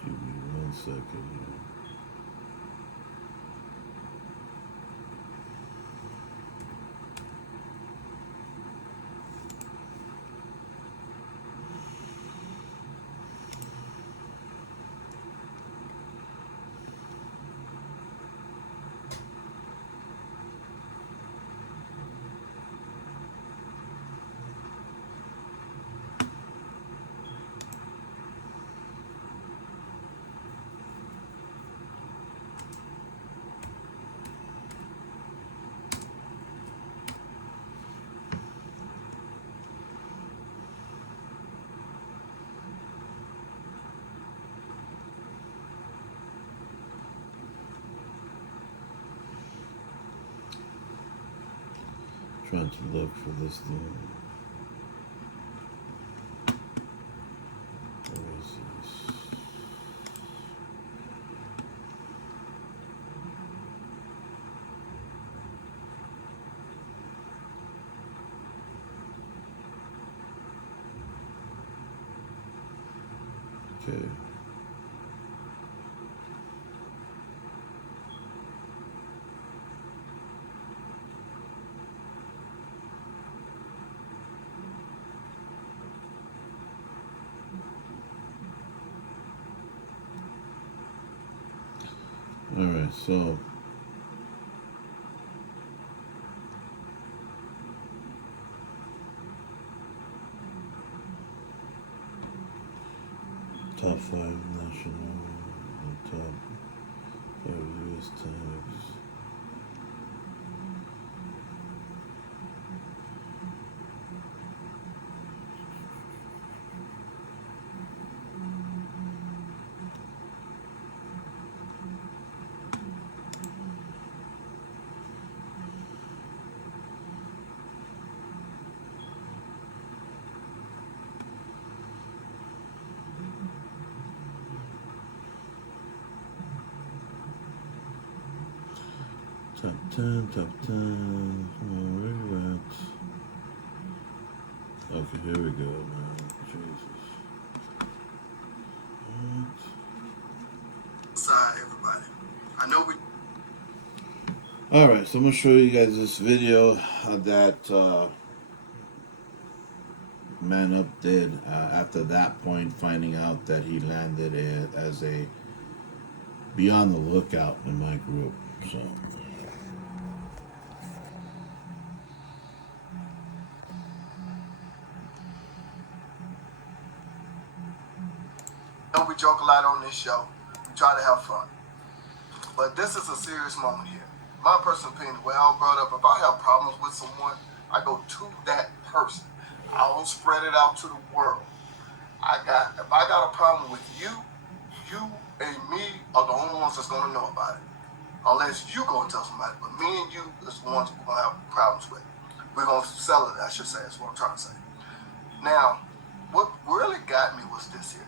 Give me 1 second here. Trying to look for this thing. Where is this? Okay. All right, so top 5 national, top 5 US tags. Top 10, top 10. Oh, where you at? Okay, here we go, man. Jesus. What? Side, everybody. I know we. Alright, so I'm going to show you guys this video that Man Up did after that point, finding out that he landed as a be on the lookout in my group. So. I know we joke a lot on this show. We try to have fun. But this is a serious moment here. My personal opinion, the way I was brought up, if I have problems with someone, I go to that person. I don't spread it out to the world. If I got a problem with you, you and me are the only ones that's gonna know about it. Unless you go and tell somebody. But me and you is the ones we're gonna have problems with. We're gonna sell it, I should say, that's what I'm trying to say. Now, what really got me was this here.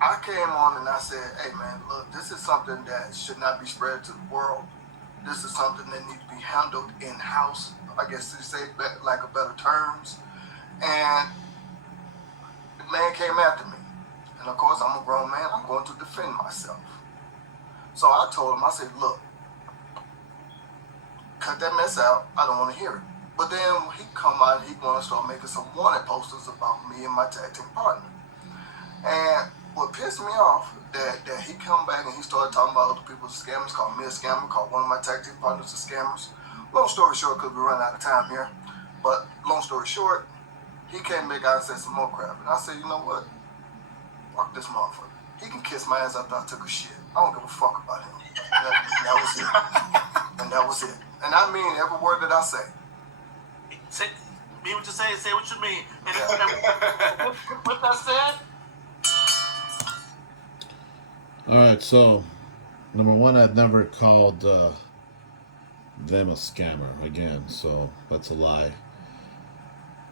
I came on and I said, hey man, look, this is something that should not be spread to the world. This is something that needs to be handled in-house, I guess to say like a better terms. And the man came after me. And of course, I'm a grown man, I'm going to defend myself. So I told him, I said, look, cut that mess out, I don't want to hear it. But then he come out and he want to start making some wanted posters about me and my tag team partner. And what pissed me off that he come back and he started talking about other people's scammers, called me a scammer, called one of my tag team partners a scammers. Long story short, because we run out of time here, but long story short, he came back out and said some more crap. And I said, you know what? Fuck this motherfucker. He can kiss my ass after I took a shit. I don't give a fuck about him. That was it. And that was it. And I mean every word that I say. Say, mean what you say what you mean. And what that said? Alright, so number one, I've never called them a scammer again, so that's a lie.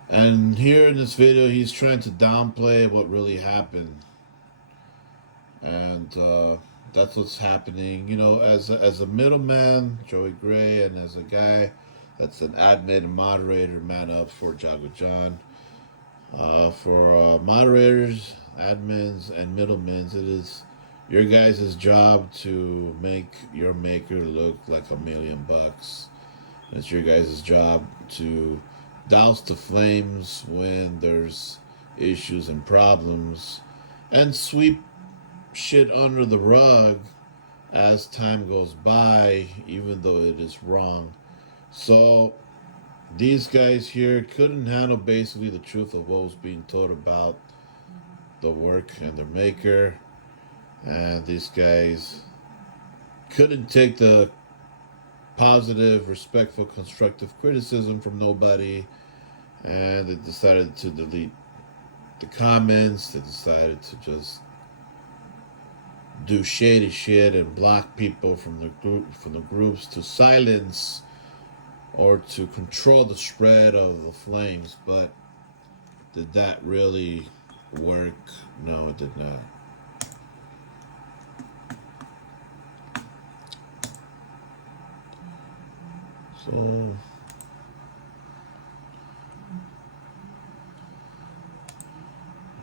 And here in this video, he's trying to downplay what really happened. And that's what's happening. You know, as a middleman, Joey Gray, and as a guy that's an admin and moderator, Man Up for Jagu Jaan. For moderators, admins, and middlemen, it is your guys' job to make your maker look like $1 million. It's your guys' job to douse the flames when there's issues and problems, and sweep shit under the rug as time goes by, even though it is wrong. So these guys here couldn't handle basically the truth of what was being told about the work and their maker, and these guys couldn't take the positive, respectful, constructive criticism from nobody, and they decided to delete the comments. They decided to just do shady shit and block people from the groups to silence or to control the spread of the flames. But did that really work? No, it did not. So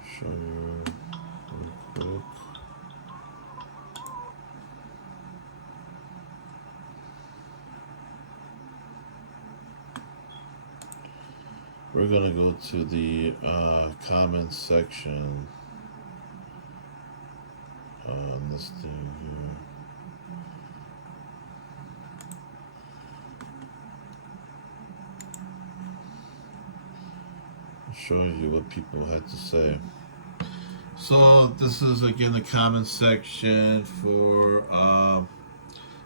show you. Facebook. We're gonna go to the comments section on this thing here. Showing you what people had to say. So this is again the comment section for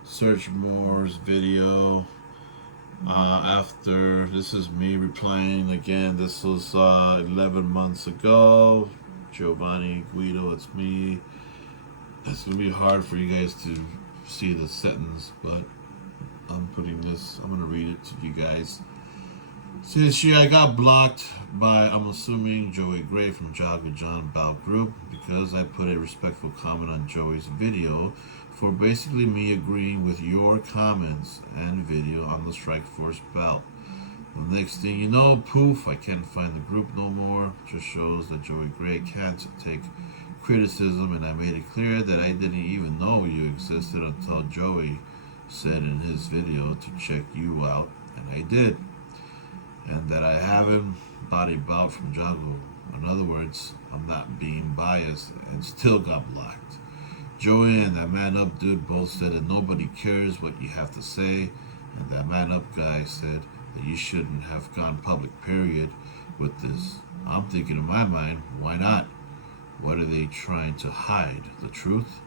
Search More's video. After this is me replying again. This was 11 months ago. Giovanni Guido, it's me. It's gonna be hard for you guys to see the sentence, but I'm gonna read it to you guys. Says I got blocked by, I'm assuming, Joey Gray from Jagu Jaan Bout Group because I put a respectful comment on Joey's video for basically me agreeing with your comments and video on the Strike Force bout. The next thing you know, poof, I can't find the group no more. Just shows that Joey Gray can't take criticism, and I made it clear that I didn't even know you existed until Joey said in his video to check you out, and I did. And that I haven't bought a bout from Jagu. In other words, I'm not being biased and still got blocked. Joey and that Man Up dude both said that nobody cares what you have to say, and that Man Up guy said that you shouldn't have gone public, period, with this. I'm thinking in my mind, why not? What are they trying to hide? The truth?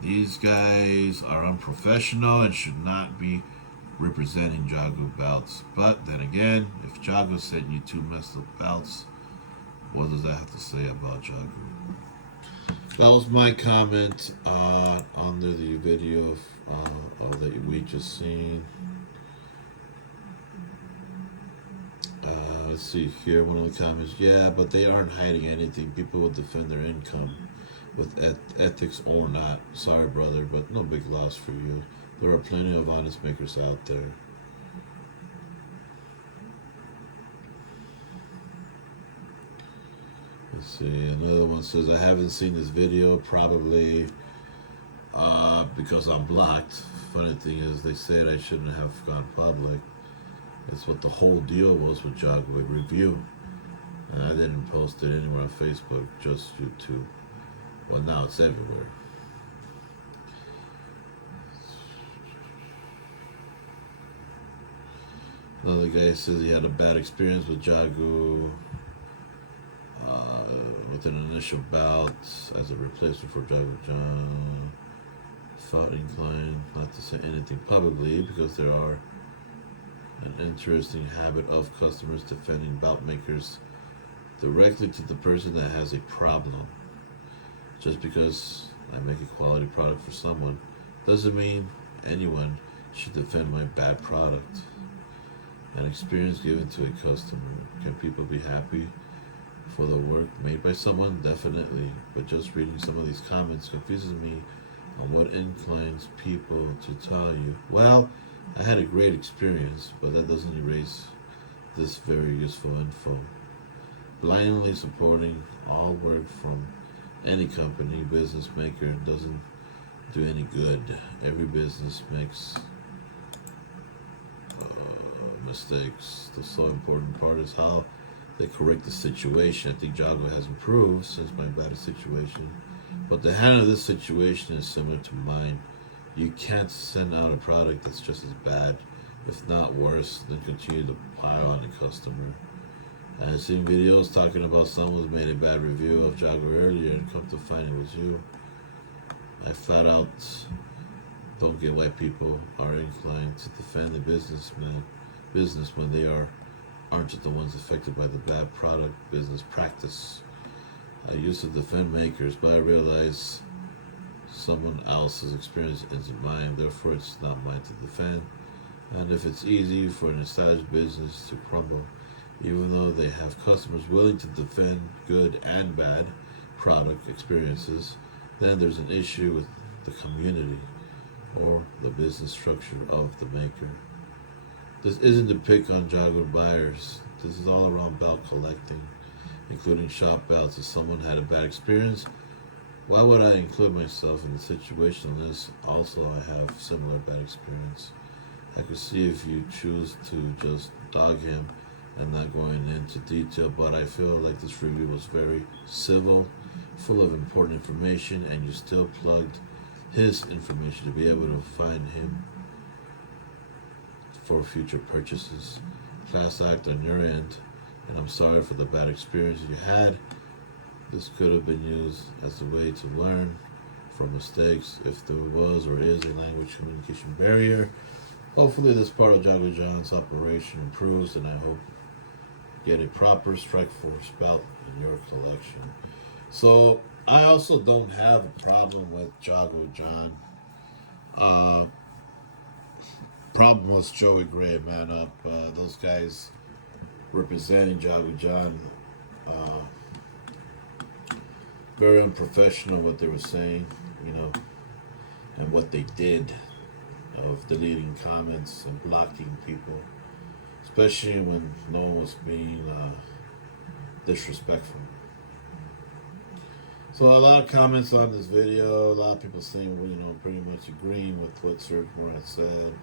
These guys are unprofessional and should not be representing Jagu bouts. But then again, if Jagu sent you two messed up bouts, what does that have to say about Jagu? That was my comment under the video that we just seen. Let's see here, one of the comments. Yeah, but they aren't hiding anything. People will defend their income with ethics or not. Sorry, brother, but no big loss for you. There are plenty of honest makers out there. Let's see, another one says, I haven't seen this video, probably because I'm blocked. Funny thing is, they said I shouldn't have gone public. That's what the whole deal was with Jagu Review. And I didn't post it anywhere on Facebook, just YouTube. Well, now it's everywhere. Another guy says he had a bad experience with Jagu with an initial bout as a replacement for Jagu Jaan. Felt inclined not to say anything publicly because there are an interesting habit of customers defending bout makers directly to the person that has a problem. Just because I make a quality product for someone doesn't mean anyone should defend my bad product. An experience given to a customer. Can people be happy for the work made by someone? Definitely. But just reading some of these comments confuses me on what inclines people to tell you, well, I had a great experience, but that doesn't erase this very useful info. Blindly supporting all work from any company, business maker, doesn't do any good. Every business makes mistakes. The so important part is how they correct the situation. I think Jagu has improved since my bad situation, but the handle of this situation is similar to mine. You can't send out a product that's just as bad, if not worse, than continue to pile on the customer. I've seen videos talking about someone who's made a bad review of Jagu earlier and come to find it was you. I flat out don't get why people are inclined to defend the business when they aren't the ones affected by the bad product business practice. I used to defend makers, but I realize someone else's experience isn't mine, therefore it's not mine to defend. And if it's easy for an established business to crumble, even though they have customers willing to defend good and bad product experiences, then there's an issue with the community or the business structure of the maker. This isn't to pick on Jagu buyers. This is all around about collecting. including shop outs. If someone had a bad experience, why would I include myself in the situation unless also I have similar bad experience? I could see if you choose to just dog him and not going into detail, but I feel like this review was very civil, full of important information, and you still plugged his information to be able to find him for future purchases. Class act on your end, and I'm sorry for the bad experience you had. This could have been used as a way to learn from mistakes if there was or is a language communication barrier. Hopefully this part of Jagu Jaan's operation improves, and I hope you get a proper Strike Force belt in your collection. So I also don't have a problem with Jagu Jaan. Problem was Joey Gray, Man Up. Those guys representing Jagu Jaan, very unprofessional what they were saying, and what they did of deleting comments and blocking people, especially when no one was being disrespectful. So a lot of comments on this video, a lot of people saying, well, pretty much agreeing with what Serge Moore had said.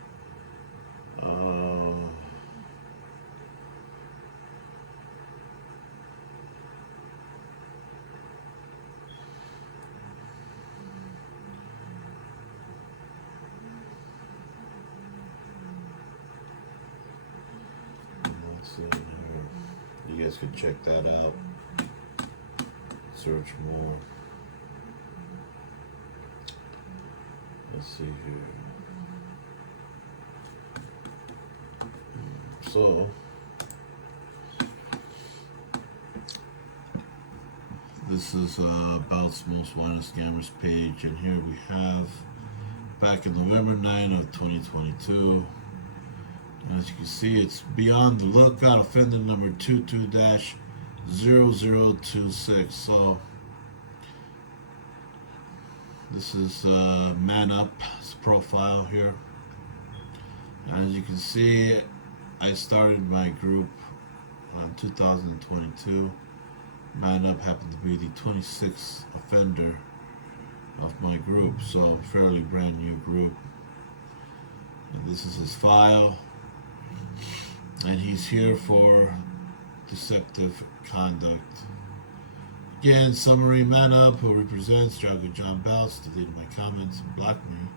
Let's see here. You guys can check that out. Search more. Let's see here. So, this is Bout's Most Wanted Scammers page, and here we have back in November 9 of 2022. As you can see, it's Beyond the Lookout, offender number 22-0026. So, this is Man Up's profile here. As you can see, I started my group in 2022. Man Up happened to be the 26th offender of my group, so fairly brand new group. And this is his file, and he's here for deceptive conduct. Again, summary: Man Up, who represents Jagu Jaan Belts, deleted my comments and blocked me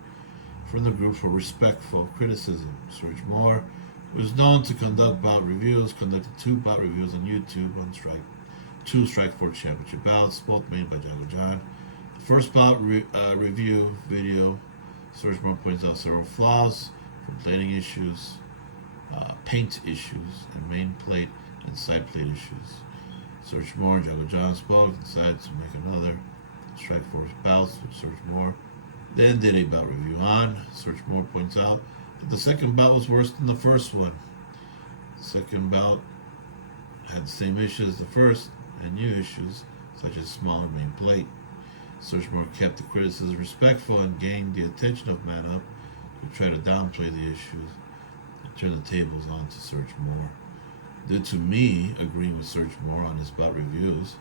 from the group for respectful criticism. Serge Moore was known to conduct bout reviews, conducted 2 bout reviews on YouTube on two Strike Force Championship bouts, both made by Jagu Jaan. The first bout review video, Serge Moore points out several flaws, from plating issues, paint issues, and main plate and side plate issues. Serge Moore and Jagu Jaan spoke and decided to make another Strike Force bouts with Serge Moore. Then did a bout review on. Serge Moore points out that the second bout was worse than the first one. The second bout had the same issues as the first, and new issues such as smaller main plate. Serge Moore kept the criticism respectful and gained the attention of Man Up, who tried to downplay the issues and turn the tables on to Serge Moore. Due to me agreeing with Serge Moore on his bout reviews,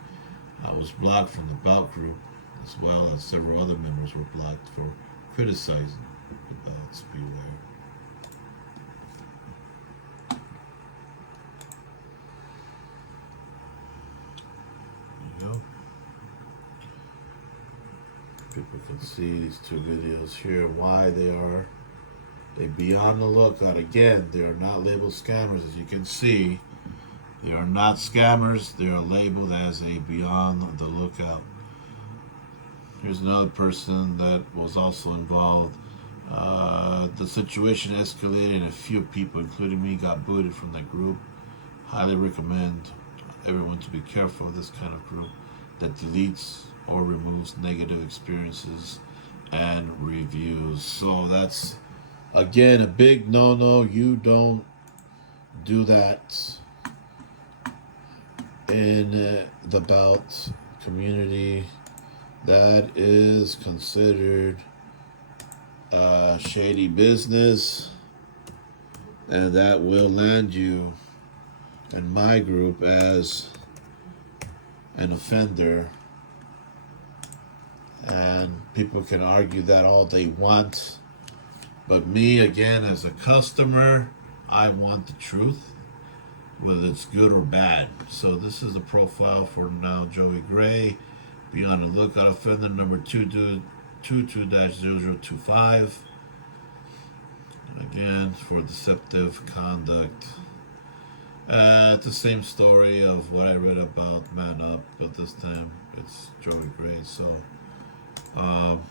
I was blocked from the bout group, as well as several other members were blocked for criticizing the bouts. Beware. There you go. People can see these 2 videos here, why they are a Beyond the Lookout. Again, they are not labeled scammers. As you can see, they are not scammers. They are labeled as a Beyond the Lookout. Here's another person that was also involved. The situation escalated and a few people, including me, got booted from that group. Highly recommend everyone to be careful of this kind of group that deletes or removes negative experiences and reviews. So that's, again, a big no-no. You don't do that in the bout community. That is considered shady business, and that will land you in my group as an offender. And people can argue that all they want. But me, again, as a customer, I want the truth, whether it's good or bad. So this is a profile for now Joey Gray. Be on the lookout. Offender number 22-0025. Again, for deceptive conduct. It's the same story of what I read about Man Up, but this time it's Joey Gray. So, and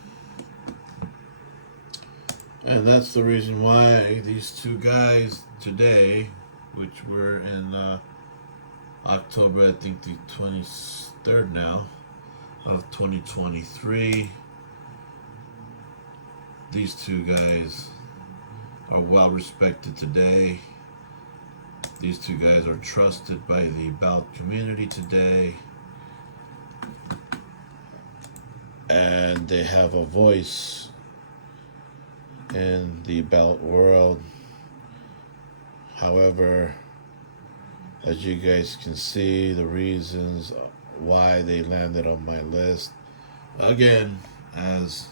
that's the reason why these two guys today, which were in October, I think the 23rd now of 2023, these two guys are well respected today. These two guys are trusted by the bout community today. And they have a voice in the bout world. However, as you guys can see, the reasons why they landed on my list, again, as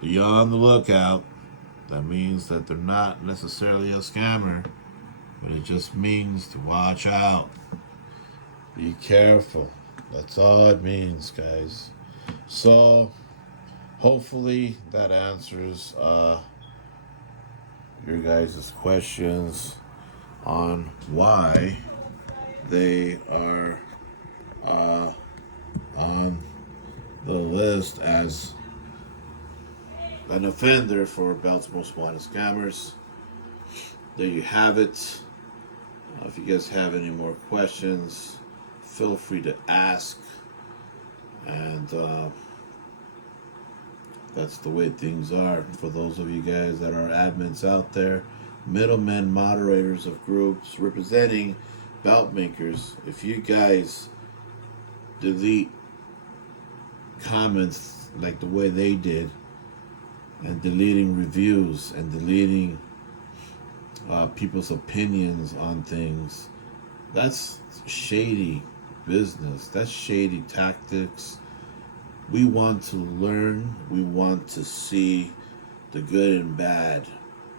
be on the lookout. That means that they're not necessarily a scammer, but it just means to watch out. Be careful. That's all it means, guys. So, hopefully that answers your guys' questions on why they are on the list as an offender for Bout's Most Wanted Scammers. There you have it. If you guys have any more questions, feel free to ask. And that's the way things are. For those of you guys that are admins out there, middlemen, moderators of groups representing bout makers, if you guys delete comments like the way they did, and deleting reviews and deleting people's opinions on things, that's shady business. That's shady tactics. We want to learn. We want to see the good and bad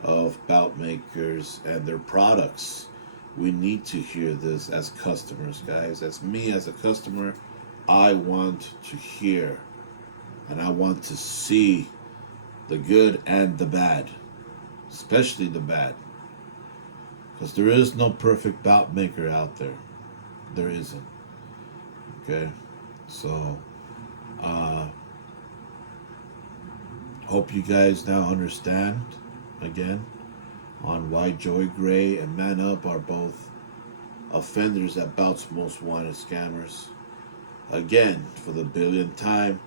of bout makers and their products. We need to hear this as customers, guys. As me as a customer, I want to hear and I want to see the good and the bad, especially the bad, because there is no perfect bout maker out there. There isn't. Okay, so hope you guys now understand again on why Joey Gray and Man Up are both offenders at Bout's Most Wanted Scammers. Again, for the billionth time,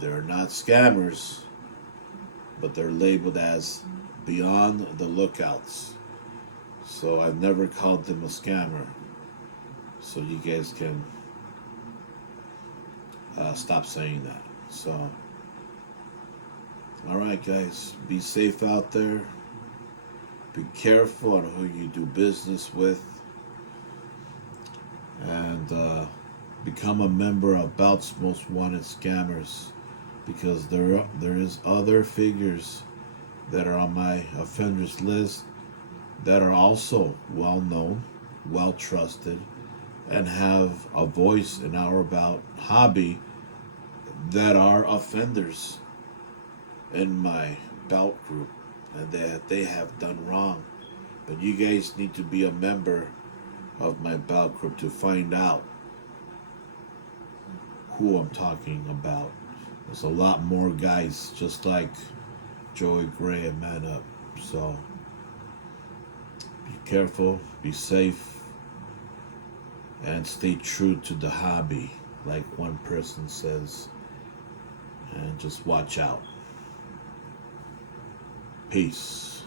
they're not scammers, but they're labeled as beyond the lookouts. So I've never called them a scammer. So you guys can stop saying that. So, alright guys, be safe out there. Be careful on who you do business with. And become a member of Bout's Most Wanted Scammers, because there is other figures that are on my offenders list that are also well known, well trusted, and have a voice in our bout hobby that are offenders in my bout group and that they have done wrong. But you guys need to be a member of my bout group to find out who I'm talking about. There's a lot more guys just like Joey Gray and Man Up. So be careful, be safe, and stay true to the hobby, like one person says. And just watch out. Peace.